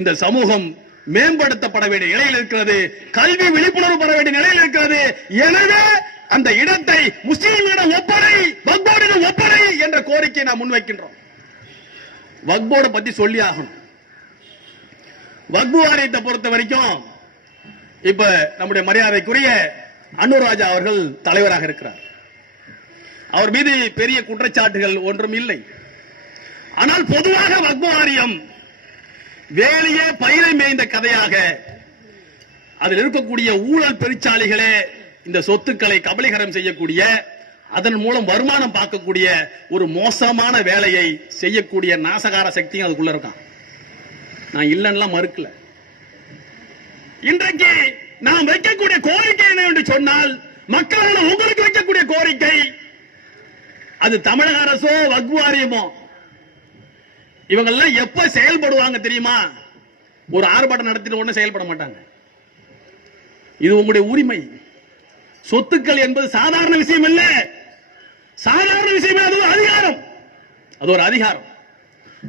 இந்த சமூகம் மேம்படுத்தப்பட வேண்டிய நிலையில் இருக்கிறது, கல்வி விழிப்புணர்வு பெற வேண்டிய நிலையில் இருக்கிறது. எனவே அந்த இடத்தை முஸ்லிம்களிடம் ஒப்படை, வக்போர்டிடம் ஒப்படை என்ற கோரிக்கையை நாம் முன்வைக்கின்றோம். வக்போர்டை பத்தி சொல்லி ஆகணும். வக்பு வாரியத்தை பொறுத்த வரைக்கும் இப்ப நம்முடைய மரியாதைக்குரிய அன்னூர் ராஜா அவர்கள் தலைவராக இருக்கிறார். அவர் மீது பெரிய குற்றச்சாட்டுகள் ஒன்றும் இல்லை. ஆனால் பொதுவாக வக்பு வாரியம் வேலையே பயிரை மேய்ந்த கதையாக, அதில் இருக்கக்கூடிய ஊழல் பெருச்சாளிகளே இந்த சொத்துக்களை கபலீகரம் செய்யக்கூடிய அதன் மூலம் வருமானம் பார்க்கக்கூடிய ஒரு மோசமான வேலையை செய்யக்கூடிய நாசகார சக்தியும் அதுக்குள்ள இருக்கான். நான் இல்லைன்னா மறுக்கல. இன்றைக்கு நாம் வைக்கக்கூடிய கோரிக்கை என்ன என்று சொன்னால், மக்களால் உங்களுக்கு வைக்கக்கூடிய கோரிக்கை, அது தமிழக அரசோ வக்ஃப் வாரியமோ இவங்கெல்லாம் எப்ப செயல்படுவாங்க தெரியுமா? ஒரு ஆர்ப்பாட்டம் நடத்திட்டு உடனே செயல்பட மாட்டாங்க. இது உங்களுடைய உரிமை. சொத்துக்கள் என்பது சாதாரண விஷயம் இல்ல. சாதாரண விஷயம், அது ஒரு அதிகாரம். அது ஒரு அதிகாரம்.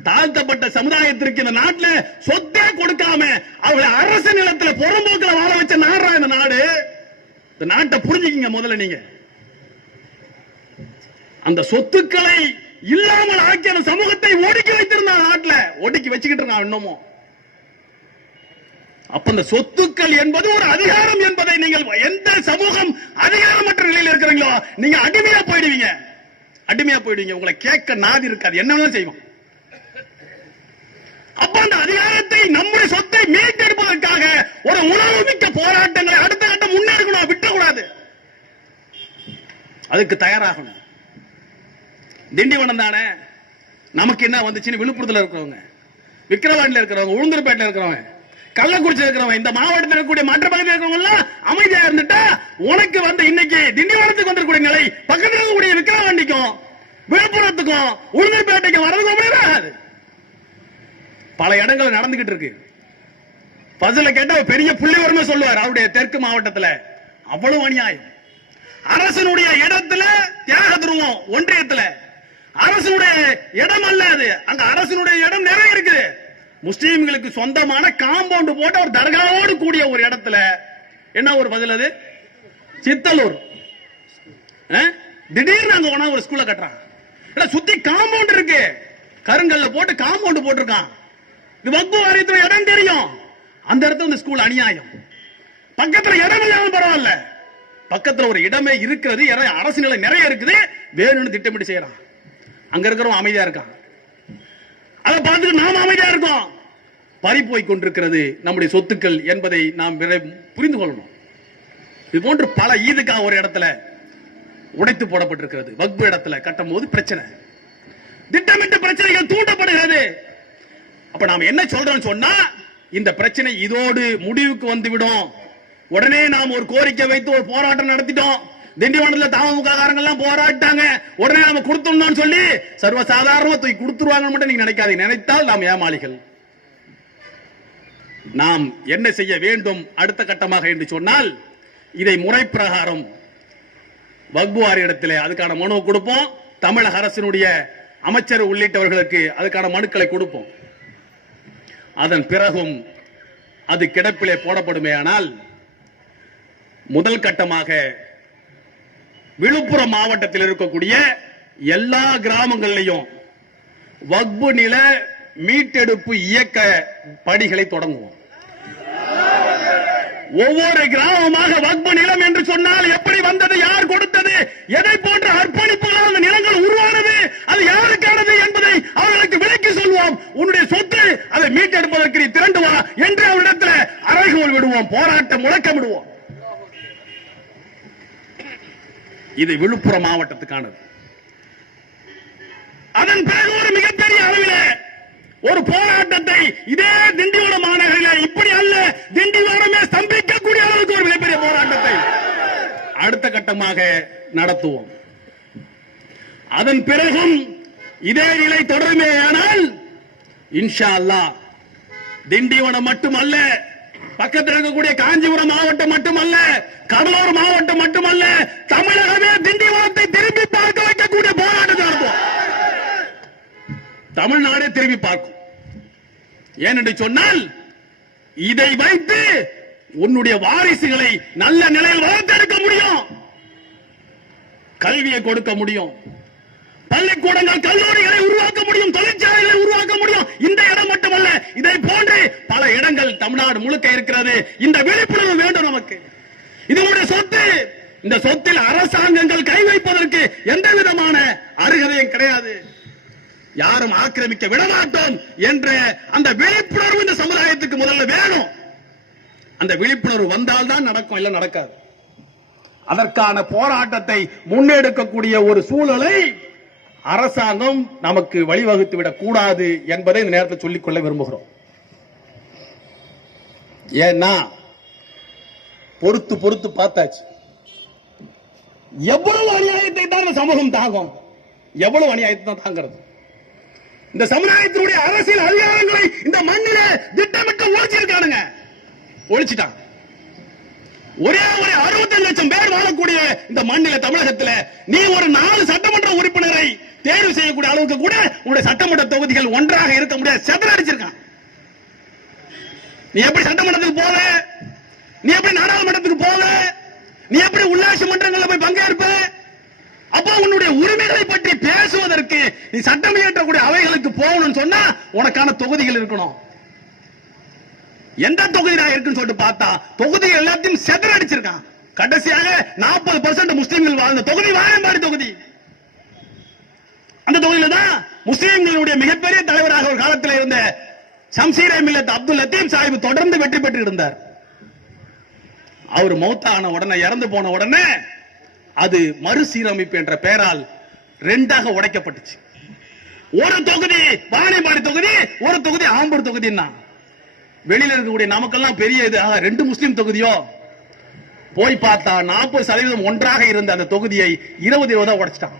தாழ்த்தப்பட்ட சமுதாயத்திற்கு இந்த நாட்டில் சொத்தே கொடுக்காம அவங்களை அரசு நிலத்தில் புறம்போக்கில் வாழ வச்ச நாடா இந்த நாடு. இந்த நாட்டை புரிஞ்சுக்கீங்க முதல்ல. நீங்க அந்த சொத்துக்களை இல்லாமல் ஆக்கிய அந்த சமூகத்தை ஒடுக்கி வைத்திருந்த நாட்டில் ஒடுக்கி வச்சுக்கிட்டு இருக்கான் இன்னமும். அப்ப அந்த சொத்துக்கள் என்பது ஒரு அதிகாரம் என்பதை நீங்கள் எந்த சமூகம் அதிகாரமற்ற நிலையில் இருக்கிறீங்களோ நீங்க அடிமையா போயிடுவீங்க. அடிமையா போயிடுவீங்க. உங்களை கேட்க நாதி இருக்காது. என்ன வேணாலும் செய்வோம். அப்ப அந்த அதிகாரத்தை, நம்முடைய சொத்தை மீட்டெடுப்பதற்காக ஒரு உணர்வு மிக்க போராட்டங்களை அடுத்த கட்டம் முன்னேறணும், விட்டக்கூடாது. அதுக்கு தயாராகணும். திண்டிவனம் தானே நமக்கு என்ன வந்துச்சுன்னு விழுப்புரத்தில் இருக்கிறவங்க, விக்கிரவாண்டியில் இருக்கிறவங்க, உளுந்தூர்பேட்டையில் இருக்கிறவங்க, கள்ளக்குறிச்சி இருக்கிறவங்க, இந்த மாவட்டத்தில் இருக்கக்கூடிய மற்ற பகுதியில் இருக்கிறவங்க எல்லாம் அமைதியா இருந்துட்டா உனக்கு வந்து இன்னைக்கு திண்டிவனத்துக்கு வந்திருக்கூடிய நிலை பக்கத்தில் இருக்கக்கூடிய விக்கிரவாண்டிக்கும் விழுப்புரத்துக்கும் உளுந்தூர்பேட்டைக்கும் வரது முடியாது. பல இடங்கள் நடந்துகிட்டு இருக்கு. பஸ்ல கேட்டா பெரிய புள்ளிவரமா சொல்லுவார். அவருடைய தெற்கு மாவட்டத்தில் அவ்வளவு அநியாயம். அரசனுடைய இடத்துல தியாக துருவம் ஒன்றியத்துல அரசனுடைய இடம் அல்ல அது. அங்க அரசனுடைய இடம் நிறைய இருக்கு. முஸ்லீம்களுக்கு சொந்தமான காம்பவுண்ட் போட்டு ஒரு தர்காவோடு கூடிய ஒரு இடத்துல என்ன ஒரு பதில்? அது சித்தலூர். திடீர்னு அங்க போனா ஒரு ஸ்கூல்ல கட்டுறான். சுத்தி காம்பவுண்ட் இருக்கு. கருங்கல்ல போட்டு காம்பவுண்ட் போட்டிருக்கான். இது வக்ஃப் வாரியத்துல இடம் தெரியும். அந்த இடத்துல இந்த ஸ்கூல் அநியாயம். பக்கத்துல இடம் இல்லாம பரவாயில்ல, பக்கத்துல ஒரு இடமே இருக்கிறது, அரசு நிலை நிறைய இருக்குது, வேணும்னு திட்டமிட்டு செய்யறான். அங்க இருக்கிறவன் அமைதியா இருக்கான். அதை பார்த்துட்டு நாம் அமைதியா இருக்கோம். பறி போய் கொண்டிருக்கிறது நம்முடைய சொத்துக்கள் என்பதை நாம் புரிந்து கொள்ளணும். இது போன்று பல ஈதுக்கா ஒரு இடத்துல உடைத்து போடப்பட்டிருக்கிறது. வக்ஃப் இடத்துல கட்டும் போது பிரச்சனை, திட்டமிட்ட பிரச்சனைகள் தூண்டப்படுகிறது. அப்ப நாம் என்ன சொல்றோம் சொன்னா, இந்த பிரச்சனை இதோடு முடிவுக்கு வந்துவிடும். உடனே நாம் ஒரு கோரிக்கை வைத்து ஒரு போராட்டம் நடத்திட்டோம். திண்டிவனத்தில் தமுக காரங்கள்லாம் போராட்டாங்க. உடனே நாம கொடுத்தோம்னு சொல்லி சர்வசாதாரணமா தூக்கி கொடுத்துருவாங்க மட்டும் நீங்க நினைக்காதீங்க. நினைத்தால் நாம் ஏமாளிகள். நாம் என்ன செய்ய வேண்டும் அடுத்த கட்டமாக என்று சொன்னால், இதை முறை பிரகாரம் வக்ஃப் வாரியத்திலே அதுக்கான மனு கொடுப்போம். தமிழக அரசினுடைய அமைச்சர் உள்ளிட்டவர்களுக்கு அதுக்கான மனுக்களை கொடுப்போம். அதன் பிறகும் அது கிடப்பிலே போடப்படுமே. ஆனால் முதல் கட்டமாக விழுப்புரம் மாவட்டத்தில் இருக்கக்கூடிய எல்லா கிராமங்களிலும் வக்ஃப் நில மீட்டெடுப்பு இயக்க பணிகளை தொடங்குவோம். ஒவ்வொரு கிராமமாக வக்ஃப் நிலம் என்று சொன்னால் எப்படி வந்தது, யார் கொடுத்தது, எதை போன்ற அர்ப்பணிப்புகளால் அந்த நிலங்கள் உருவானது, அது யாருக்கானது என்பதை அவர்களுக்கு விளக்கி சொல்வோம். உன்னுடைய சொத்து, அதை மீட்டெடுப்பதற்கு நீ திரண்டு வா என்று அவரிடத்தில் அறைகோல் விடுவோம், போராட்டம் முழக்கமிடுவோம். இது விழுப்புரம் மாவட்டத்துக்கானது. அதன் பிறகு ஒரு மிகப்பெரிய அளவில் ஒரு போராட்டத்தை இதே திண்டிவனம் மாநகரில் இப்படி அல்ல, திண்டிவனமே ஸ்தம்பிக்கக்கூடிய அளவுக்கு ஒரு மிகப்பெரிய போராட்டத்தை அடுத்த கட்டமாக நடத்துவோம். அதன் பிறகும் இதே நிலை தொடருமேயானால் இன்ஷா அல்லாஹ் திண்டிவனம் மட்டுமல்ல, பக்கத்தில் இருக்கக்கூடிய காஞ்சிபுரம் மாவட்டம் மட்டுமல்ல, கடலூர் மாவட்டம் மட்டுமல்ல, தமிழகமே திண்டிவனத்தை திரும்பி பார்க்க வைக்கக்கூடிய போராட்டத்தை நடத்துவோம். தமிழ்நாடே திரும்பி பார்க்கும். ஏனென்று சொன்னால், இதை வைத்து உன்னுடைய வாரிசுகளை நல்ல நிலையில் வளர்த்தெடுக்க முடியும், கல்வியை கொடுக்க முடியும், பள்ளிக்கூடங்கள் கல்லூரிகளை உருவாக்க முடியும், தொழிற்சாலைகளை உருவாக்க முடியும். இந்த இடம் மட்டுமல்ல, இதை போன்று பல இடங்கள் தமிழ்நாடு முழுக்க இருக்கிறது. இந்த விழிப்புணர்வு வேண்டும் நமக்கு. இதனுடைய சொத்து, இந்த சொத்தில் அரசாங்கங்கள் கை வைப்பதற்கு எந்த விதமான அருகதையும் கிடையாது. யாரும் ஆக்கிரமிக்க விடமாட்டோம் என்ற அந்த விழிப்புணர்வு இந்த சமுதாயத்துக்கு முதல்ல வேணும். அந்த விழிப்புணர்வு வந்தால்தான் நடக்கும், இல்ல நடக்காது. அதற்கான போராட்டத்தை முன்னெடுக்கக்கூடிய ஒரு சூழலை அரசாங்கம் நமக்கு வழிவகுத்து விடக் கூடாது என்பதை இந்த நேரத்தில் சொல்லிக்கொள்ள விரும்புகிறோம். ஏன்னா பொறுத்து பொறுத்து பார்த்தாச்சு. எவ்வளவு அநியாயத்தை தான் இந்த சமூகம் தாங்கும், எவ்வளவு அநியாயத்தை தான் தாங்கிறது. இந்த சமுதாயத்தினுடைய அரசியல் அதிகாரங்களை இந்த மண்ணில திட்டமிட்டு ஒழிச்சிருக்கானுங்க, ஒழிச்சிட்டான். ஒரே ஒரு 65 லட்சம் பேர் வாழக்கூடிய இந்த மண்ணில தமிழகத்தில் நீ ஒரு 4 சட்டமன்ற உறுப்பினரை தேர்வு செய்யக்கூடிய அளவுக்கு கூட உங்களுடைய சட்டமன்ற தொகுதிகள் ஒன்றாக இருக்க முடியாது, செதற அடிச்சிருக்கான். நீ எப்படி சட்டமன்றத்துக்கு போவ, நீ எப்படி நாடாளுமன்றத்துக்கு போவ, நீ எப்படி உள்ளாட்சி மன்றங்களில் போய் பங்கேற்ப? அப்போ உன்னுடைய உரிமைகளை பற்றி பேசுவதற்கு நீ சட்டம் இயற்றக்கூடிய அவைகளுக்கு போகணும்னு சொன்னா உனக்கான தொகுதிகள் இருக்கணும். எந்த தொகுதி இருக்குன்னு சொல்லிட்டு பார்த்தா தொகுதி எல்லாத்தையும் செதற அடிச்சிருக்கான். கடைசியாக 40% முஸ்லிம்கள் வாழ்ந்த தொகுதி வாழம்பாடி தொகுதி. அந்த தொகுதியில தான் முஸ்லிம்களுடைய மிகப்பெரிய தலைவராக ஒரு காலத்தில் இருந்த ஷம்சீர் மில்லத் அப்துல் லத்தீப் சாஹிப் தொடர்ந்து வெற்றி பெற்று இருந்தார். அவர் மௌத்தான உடனே, இறந்து போன உடனே அது மறுசீரமைப்பு என்ற பெயரால் 2ஆக உடைக்கப்பட்டுச்சு. ஒரு தொகுதி வாணியம்பாடி தொகுதி, ஒரு தொகுதி ஆம்பூர் தொகுதி. வெளியில இருக்கக்கூடிய நமக்கெல்லாம் பெரிய இது 2 முஸ்லிம் தொகுதியோ, போய் பார்த்தா 40% ஒன்றாக இருந்த அந்த தொகுதியை 20 உடைச்சிட்டான்.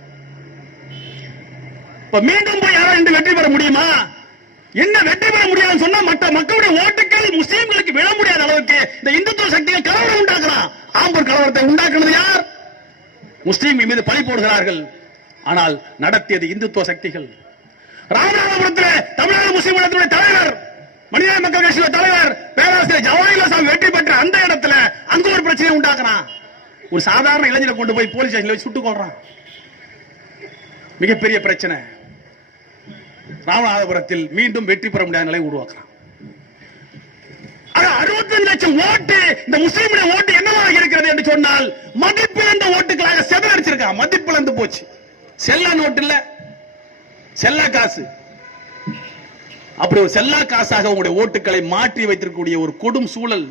இப்ப மீண்டும் போய் யாரும் வெற்றி பெற முடியுமா? என்ன வெற்றி பெற முடியாதுன்னு சொன்னா மற்ற மக்களுடைய ஓட்டுகள் முஸ்லிம்களுக்கு விழ முடியாத அளவுக்கு இந்த இந்துத்துவ சக்திகள் கலவரம் உண்டாக்குறான். ஆம்பூர் கலவரத்தை உண்டாக்குனது யார்? முஸ்லிம்கள் மீது பழி போடுகிறார்கள். ஆனால் நடத்தியது இந்துத்துவ சக்திகள். ராமநாதபுரத்தில் தமிழ்நாடு முஸ்லிம் மன்றத்தினுடைய தலைவர், மனித மக்கள் கட்சியுடைய தலைவர் பேராசிரியர் ஜவாஹிர்லால் வெற்றி பெற்ற அந்த இடத்துல அங்க ஒரு பிரச்சனை உண்டாக்குறான். ஒரு சாதாரண இளைஞரை கொண்டு போய் போலீஸ் ஸ்டேஷன்ல வச்சு சுட்டுக் கொல்றான். மிகப்பெரிய பிரச்சனை. ராமநாதபுரத்தில் மீண்டும் வெற்றி பெற முடியாத நிலை உருவாக்குறான். 65 லட்சம் ஓட்டு இந்த முஸ்லீமுடைய ஓட்டு என்னவாக இருக்கிறது என்று சொன்னால் மதிப்பிழந்த ஓட்டுகளாக செதறடிச்சிருக்கான். மதிப்பிழந்து போச்சு. செல்லா நோட்டு இல்ல, செல்லா காசு. அப்படி ஒரு செல்லா காசாக உங்களுடைய ஓட்டுகளை மாற்றி வைத்திருக்கக்கூடிய ஒரு கொடும் சூழல்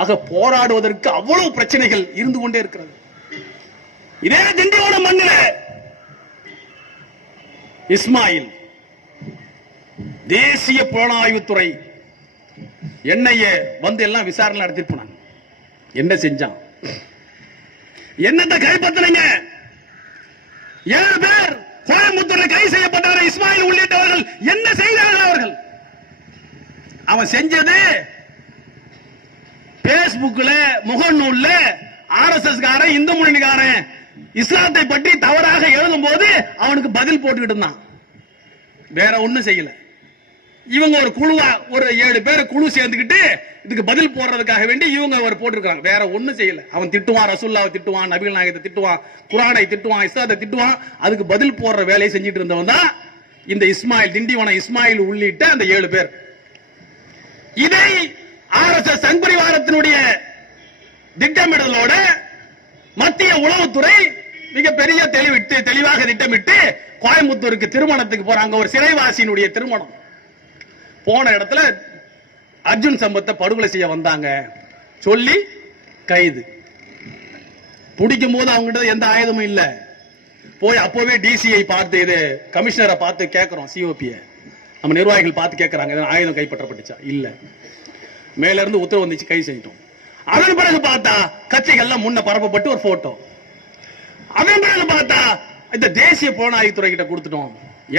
ஆக போராடுவதற்கு அவ்வளவு பிரச்சனைகள் இருந்து கொண்டே இருக்கிறது. இதே திண்டிவனம் மண்ணில் இஸ்மாயில் தேசிய புலனாய்வுத்துறை என்னைய வந்து எல்லாம் விசாரணை நடத்திட்டு போனாங்க. என்ன செஞ்சான், என்னத்தை கைப்பற்றினீங்க? 7 பேர் கோயம்புத்தூரில் கைது செய்யப்பட்டவர் இஸ்மாயில் உள்ளிட்டவர்கள் என்ன செய்தார்கள்? அவர்கள் அவன் செஞ்சது பேஸ்புக்ல முகநூல்ல RSS காரன் இந்து முன்னணிக்காரன் இஸ்லாத்தை பற்றி தவறாக எழுதும் போது அவனுக்கு பதில் போட்டுக்கிட்டு இருந்தான். வேற ஒண்ணும் செய்யல. இவங்க ஒரு குழுவா ஒரு 7 பேர் குழு சேர்ந்துக்கிட்டு இதுக்கு பதில் போடுறதுக்காக வேண்டி இவங்க ஒரு போட்டிருக்காங்க. வேற ஒண்ணும் செய்யல. அவன் திட்டுவான், ரசூலுல்லாஹ்வை திட்டுவான், நபிகள் நாயகத்தை திட்டுவான், குர்ஆனை திட்டுவான், இஸ்லாத்தை திட்டுவான். அதுக்கு பதில் போடுற வேலையை செஞ்சிட்டு இருந்தவன் தான் இந்த இஸ்மாயில், திண்டிவனம் இஸ்மாயில் உள்ளிட்ட அந்த 7 பேர். இதை RSS சங்பரிவாரத்தினுடைய திட்டமிடலோட மத்திய உளவுத்துறை மிகப்பெரிய தெளிவாக திட்டமிட்டு கோயம்புத்தூருக்கு திருமணத்துக்கு போறாங்க. ஒரு சிறைவாசியினுடைய திருமணம். போன இடத்துல அர்ஜுன் சம்பத்தை படுகொலை செய்ய வந்தாங்க சொல்லி கைது. பிடிக்கும் போது அவங்ககிட்ட எந்த ஆயுதமும் இல்ல. போய் அப்பவே டிசிஐ பார்த்து, இது கமிஷனரை பார்த்து கேட்கிறோம், சிஓபியை நம்ம நிர்வாகிகள் பார்த்து கேட்கறாங்க, ஆயுதம் கைப்பற்றப்பட்டுச்சா? இல்ல. மேல இருந்து உத்தரவு வந்துச்சு, கைது செஞ்சிட்டோம். அதன் பிறகு பார்த்தா கட்சிகள்லாம் முன்ன பரப்பப்பட்டு ஒரு போட்டோ. அதன் பிறகு பார்த்தா இந்த தேசிய புலனாய்வுத்துறை கிட்ட கொடுத்துட்டோம்,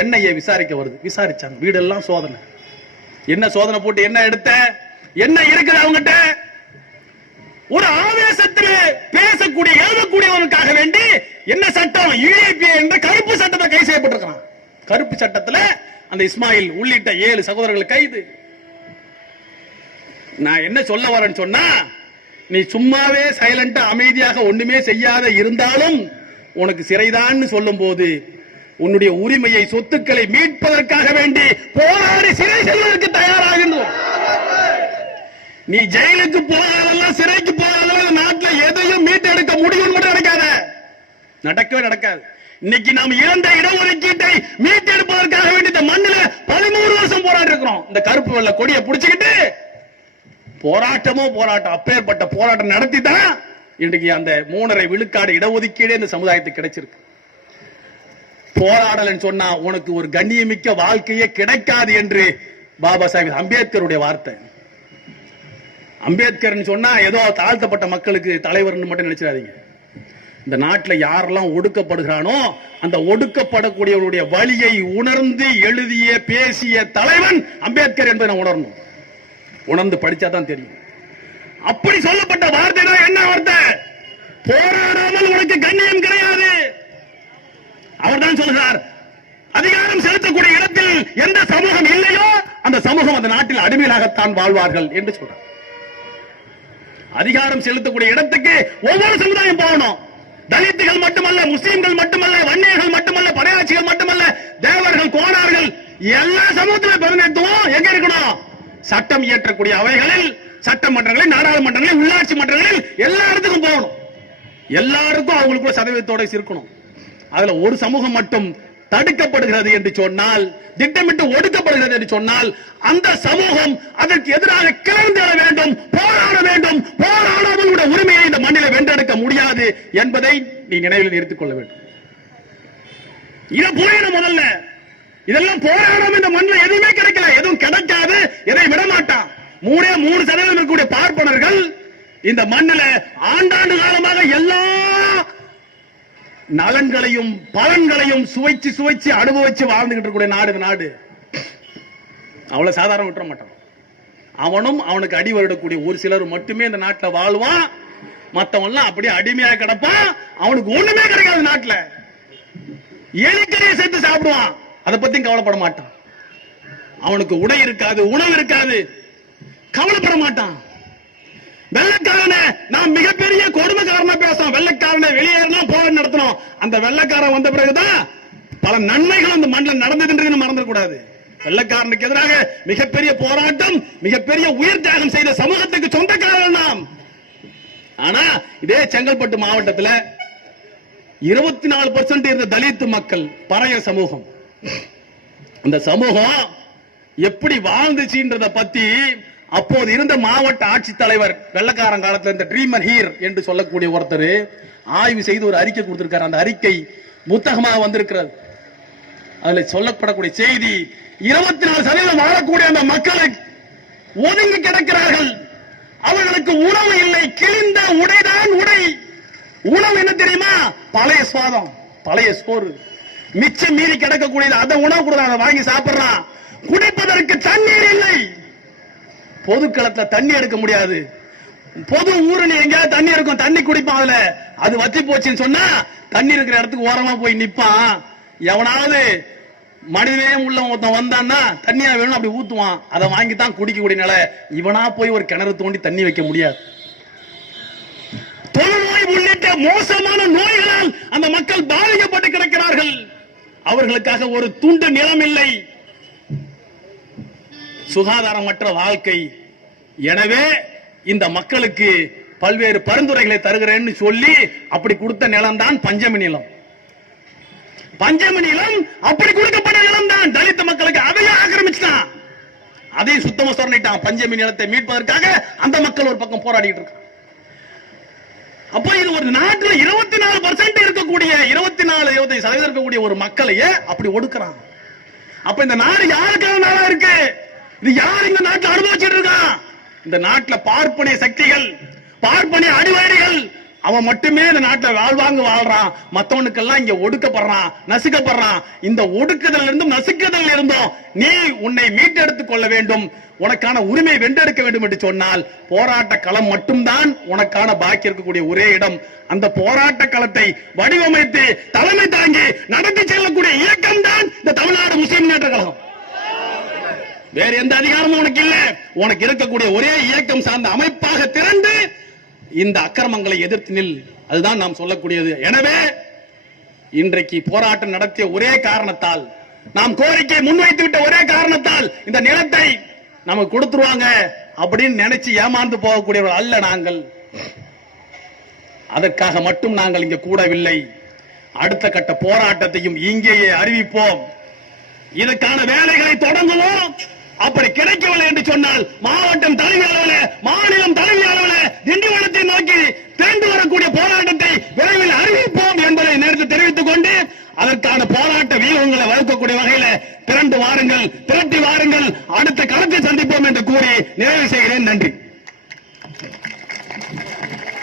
என்ஐஏ விசாரிக்க வருது. விசாரிச்சாங்க, வீடெல்லாம் சோதனை. என்ன சோதனை போட்டு என்ன எடுத்த, என்ன இருக்குது அவங்ககிட்ட? ஒரு ஆவேசத்தில் பேசக்கூடிய எழுதக்கூடியவனுக்காக வேண்டி என்ன சட்டம், யுஏபிஏ என்ற கருப்பு சட்டத்தை கைது செய்யப்பட்டிருக்கிறான். கருப்பு சட்டத்தில் அந்த இஸ்மாயில் உள்ளிட்ட 7 சகோதரர்கள் கைது. நான் என்ன சொல்ல வரேன்னு சொன்னா, நீ சும்மாவே சைலண்டா அமைதியாக ஒண்ணுமே செய்யாத இருந்தாலும் உனக்கு சிறைதான் சொல்லும் போது உன்னுடைய உரிமையை, சொத்துக்களை மீட்பதற்காக வேண்டி போராடி சிறை செல்வதற்கு தயாராகின்றோம். நீ ஜெயிலுக்கு போகாதெல்லாம், சிறைக்கு போகாதெல்லாம் நாட்டில் எதையும் மீட்டெடுக்க முடியும் மட்டும் நினைக்காத. நடக்கவே நடக்காது. இன்னைக்கு நாம் இழந்த இடஒதுக்கீட்டை மீட்டெடுப்பதற்காக வேண்டி இந்த மண்ணில் 13 வருஷம் போராடி இருக்கிறோம். இந்த கருப்பு வெள்ளை கொடியை பிடிச்சுக்கிட்டு போராட்டமோ போராட்டம். அப்பேற்பட்ட போராட்டம் நடத்தி தான் இன்றைக்கு அந்த 3.5 விழுக்காடு இடஒதுக்கீடே இந்த சமுதாயத்துக்கு கிடைச்சிருக்கு. போராடலன்னு சொன்னா உனக்கு ஒரு கண்ணியமிக்க வாழ்க்கையே கிடைக்காது என்று பாபா சாஹிப் அம்பேத்கருடைய வார்த்தை. அம்பேத்கர் சொன்னா ஏதோ தாழ்த்தப்பட்ட மக்களுக்கு தலைவர்னு மட்டும் நினைச்சிடாதீங்க. இந்த நாட்டில் யாரெல்லாம் ஒடுக்கப்படுகிறானோ அந்த ஒடுக்கப்படக்கூடியவருடைய வழியை உணர்ந்து எழுதிய பேசிய தலைவன் அம்பேத்கர் என்பதை நான் உணரணும். உணர்ந்து படிச்சாதான் தெரியும். அப்படி சொல்லப்பட்ட வார்த்தை தான் என்ன வார்த்தை? போராடாமல் உனக்கு கண்ணியம் கிடையாது. அவர் தான் சொல்கிறார், அதிகாரம் செலுத்தக்கூடிய இடத்தில் எந்த சமூகம் இல்லையோ அந்த சமூகம் அந்த நாட்டில் அடிமையாகத்தான் வாழ்வார்கள் என்று சொல்றார். அதிகாரம் செலுத்தக்கூடிய இடத்துக்கு ஒவ்வொரு சமுதாயம் போகணும். தலித்துகள் மட்டுமல்ல, முஸ்லிம்கள் மட்டுமல்ல, வன்னியர்கள் மட்டுமல்ல, படையாட்சிகள் மட்டுமல்ல, தேவர்கள், கோணார்கள், எல்லா சமூகத்திலும் பிரதிநிதித்துவம் எங்க இருக்கணும்? சட்டம் இயற்றக்கூடிய அவைகளில், சட்டமன்றங்களில், நாடாளுமன்றங்களில், உள்ளாட்சி மன்றங்களில் எல்லா இடத்துக்கும் போகணும். எல்லாருக்கும் அவங்களுக்குள்ள சதவீதத்தோட இருக்கணும். அதுல ஒரு சமூகம் மட்டும் தடுக்கப்படுகிறது என்று சொன்னால், திட்டமிட்டு ஒடுக்கப்படுகிறது என்று சொன்னால், அந்த சமூகம் அதற்கு எதிராக கிளர்ந்தெழ வேண்டும், போராட வேண்டும். போராடாமல் உரிமையை இந்த மண்ணில் வென்றெடுக்க முடியாது என்பதை நீ நினைவில் நிறுத்திக் கொள்ள வேண்டும். இதை புரியணும் முதல்ல. இதெல்லாம் போராடாம இந்த மண்ணில் எதுவுமே கிடைக்கல, எதுவும் கிடைக்காது, எதை விட மாட்டான். 3% இருக்கக்கூடிய பார்ப்பனர்கள் இந்த மண்ணில் ஆண்டாண்டு காலமாக எல்லா நலன்களையும் பலன்களையும் சுவைச்சு சுவைச்சு அனுபவிச்சு வாழ்ந்துகிட்டு இருக்கக்கூடிய நாடு இந்த நாடு. அவ்வளவு சாதாரண விட்டுற மாட்டான். அவனும் அவனுக்கு அடி வருடக்கூடிய ஒரு சிலர் மட்டுமே இந்த நாட்டில் வாழ்வான். மத்தவன் அப்படியே அடிமையாக கிடப்பான். அவனுக்கு ஒண்ணுமே கிடைக்காது. நாட்டில் எலிக்கறியை சேர்த்து சாப்பிடுவான். அதை பத்தி கவலைப்பட மாட்டான். அவனுக்கு உடை இருக்காது, உணவு இருக்காது, கவலைப்பட மாட்டான். வெள்ளைக்காரனை நாம் மிகப்பெரிய கொடுமைக்காரனா பேசுறோம். வெள்ளைக்காரனை வெளியேறணும் போராட்டம் நடத்தணும். அந்த வெள்ளைக்காரன் வந்த பிறகுதான் பல நன்மைகள் அந்த மண்ணில் நடந்தது மறந்துடக்கூடாது. வெள்ளைக்காரனுக்கு எதிராக மிகப்பெரிய போராட்டம், மிகப்பெரிய உயிர் தியாகம் செய்த சமூகத்துக்கு சொந்தக்காரர்கள் நாம். ஆனா இதே செங்கல்பட்டு மாவட்டத்தில் 24% இருந்த தலித் மக்கள், பறைய சமூகம், அந்த சமூகம் எப்படி வாழ்ந்துச்சுன்றத பத்தி அப்போது இருந்த மாவட்ட ஆட்சித்தலைவர், வெள்ளக்காரன் காலத்தில் இந்த ட்ரீமர் ஹீர் என்று சொல்லக்கூடிய ஒருத்தர் ஆய்வு செய்து ஒரு அறிக்கை கொடுத்திருக்கார். அந்த அறிக்கை புத்தகமாக வந்திருக்கிறது. அதுல சொல்லப்படக்கூடிய செய்தி, 24% வாழக்கூடிய அந்த மக்களை ஒதுங்கி கிடக்கிறார்கள். அவர்களுக்கு உணவு இல்லை, கிழிந்த உடைதான் உடை. உணவு என்ன தெரியுமா? பழைய சுவாதம், பழைய சோறு, மிச்சம் மீறி கிடக்கக்கூடியது. அதை உணவு கொடுறாங்க, வாங்கி சாப்பிடுறான். குடிப்பதற்கு தண்ணீர் இல்லை. பொதுக்களத்துல தண்ணி எடுக்க முடியாது. பொது ஊருன்னு எங்கேயாவது தண்ணி இருக்கும், தண்ணி குடிப்பான். அதுல அது வத்தி போச்சுன்னு சொன்னா தண்ணி இருக்கிற இடத்துக்கு ஓரமா போய் நிப்பான். எவனாவது மனிதனே உள்ள ஒருத்தன் வந்தான்னா தண்ணியா வேணும் அப்படி ஊத்துவான். அதை வாங்கித்தான் குடிக்கக்கூடிய நிலை. இவனா போய் ஒரு கிணறு தோண்டி தண்ணி வைக்க முடியாது. தொழுநோய் உள்ளிட்ட மோசமான நோய்களால் அந்த மக்கள் பாதிக்கப்பட்டு கிடக்கிறார்கள். அவர்களுக்காக ஒரு துண்டு நிலம் இல்லை. சுகாதாரமற்ற வாழ்க்கை. எனவே இந்த மக்களுக்கு பல்வேறு பரிந்துரைகளை தருகிறேன்னு சொல்லி அப்படி கொடுத்த நிலம் தான் பஞ்சமி நிலம். பஞ்சமி நிலம் அப்படி கொடுக்கப்பட்ட நிலம் தான் தலித் மக்களுக்கு. அதையே ஆக்கிரமிச்சுட்டான், அதையும் சுத்தமா சொல்லிட்டான். பஞ்சமி நிலத்தை மீட்பதற்காக அந்த மக்கள் ஒரு பக்கம் போராடிட்டு இருக்காங்க. அப்ப இது ஒரு நாட்டில் 24% இருக்கக்கூடிய 24-25% இருக்கக்கூடிய ஒரு மக்களையே அப்படி ஒடுக்குறான். அப்ப இந்த நாடு யாருக்கான நாடா இருக்கு? இது யார் இந்த நாட்டில் அனுபவிச்சுட்டு இருக்கான்? இந்த நாட்டில் பார்ப்பனிய சக்திகள், பார்ப்பனிய அடிவாரிகள், அவன் மட்டுமே இந்த நாட்டில் வாழ்வாங்க வாழ்றான். மத்தவனுக்கெல்லாம் இங்க ஒடுக்கப்படுறான், நசுக்கப்படுறான். இந்த ஒடுக்குதல் இருந்தும் நசுக்குதல் இருந்தும் நீ உன்னை மீட்டெடுத்துக் கொள்ள வேண்டும், உனக்கான உரிமை வென்றெடுக்க வேண்டும் என்று சொன்னால் போராட்ட களம் மட்டும்தான் உனக்கான பாக்கி இருக்கக்கூடிய ஒரே இடம். அந்த போராட்ட களத்தை வடிவமைத்து தலைமை தாங்கி நடத்தி செல்லக்கூடிய இயக்கம் தான் இந்த தமிழ்நாடு முஸ்லிம் முன்னேற்ற கழகம். வேற எந்த அதிகாரமும் உனக்கு இல்ல. உனக்கு இருக்கக்கூடிய ஒரே இயக்கம் சார்ந்த அமைப்பாக திரண்டு இந்த அக்கிரமங்களை எதிர்த்து நில். அதுதான் நாம் சொல்லக்கூடியது. எனவே இன்றைக்கு போராட்டம் நடத்திய ஒரே காரணத்தால், நாம் கோரிக்கை முன்வைத்து விட்ட ஒரே காரணத்தால் இந்த நிலத்தை நமக்கு கொடுத்துருவாங்க அப்படின்னு நினைச்சு ஏமாந்து போகக்கூடியவர்கள் அல்ல நாங்கள். அதற்காக மட்டும் நாங்கள் இங்க கூடவில்லை. அடுத்த கட்ட போராட்டத்தையும் இங்கேயே அறிவிப்போம். இதற்கான வேலைகளை தொடங்குவோம். அப்படி கிடைக்கவில்லை என்று சொன்னால் மாவட்டம் தலைமை அளவில், மாநிலம் தலைமை அளவில் திண்டிவனத்தை நோக்கி திரண்டு வரக்கூடிய போராட்டத்தை விரைவில் அறிவிப்போம் என்பதை நேரத்தை தெரிவித்துக் கொண்டு, அதற்கான போராட்ட வீரங்களை வளர்க்கக்கூடிய வகையில திரட்டி வாருங்கள், அடுத்த களத்தை சந்திப்போம் என்று கூறி நிறைவு செய்கிறேன். நன்றி.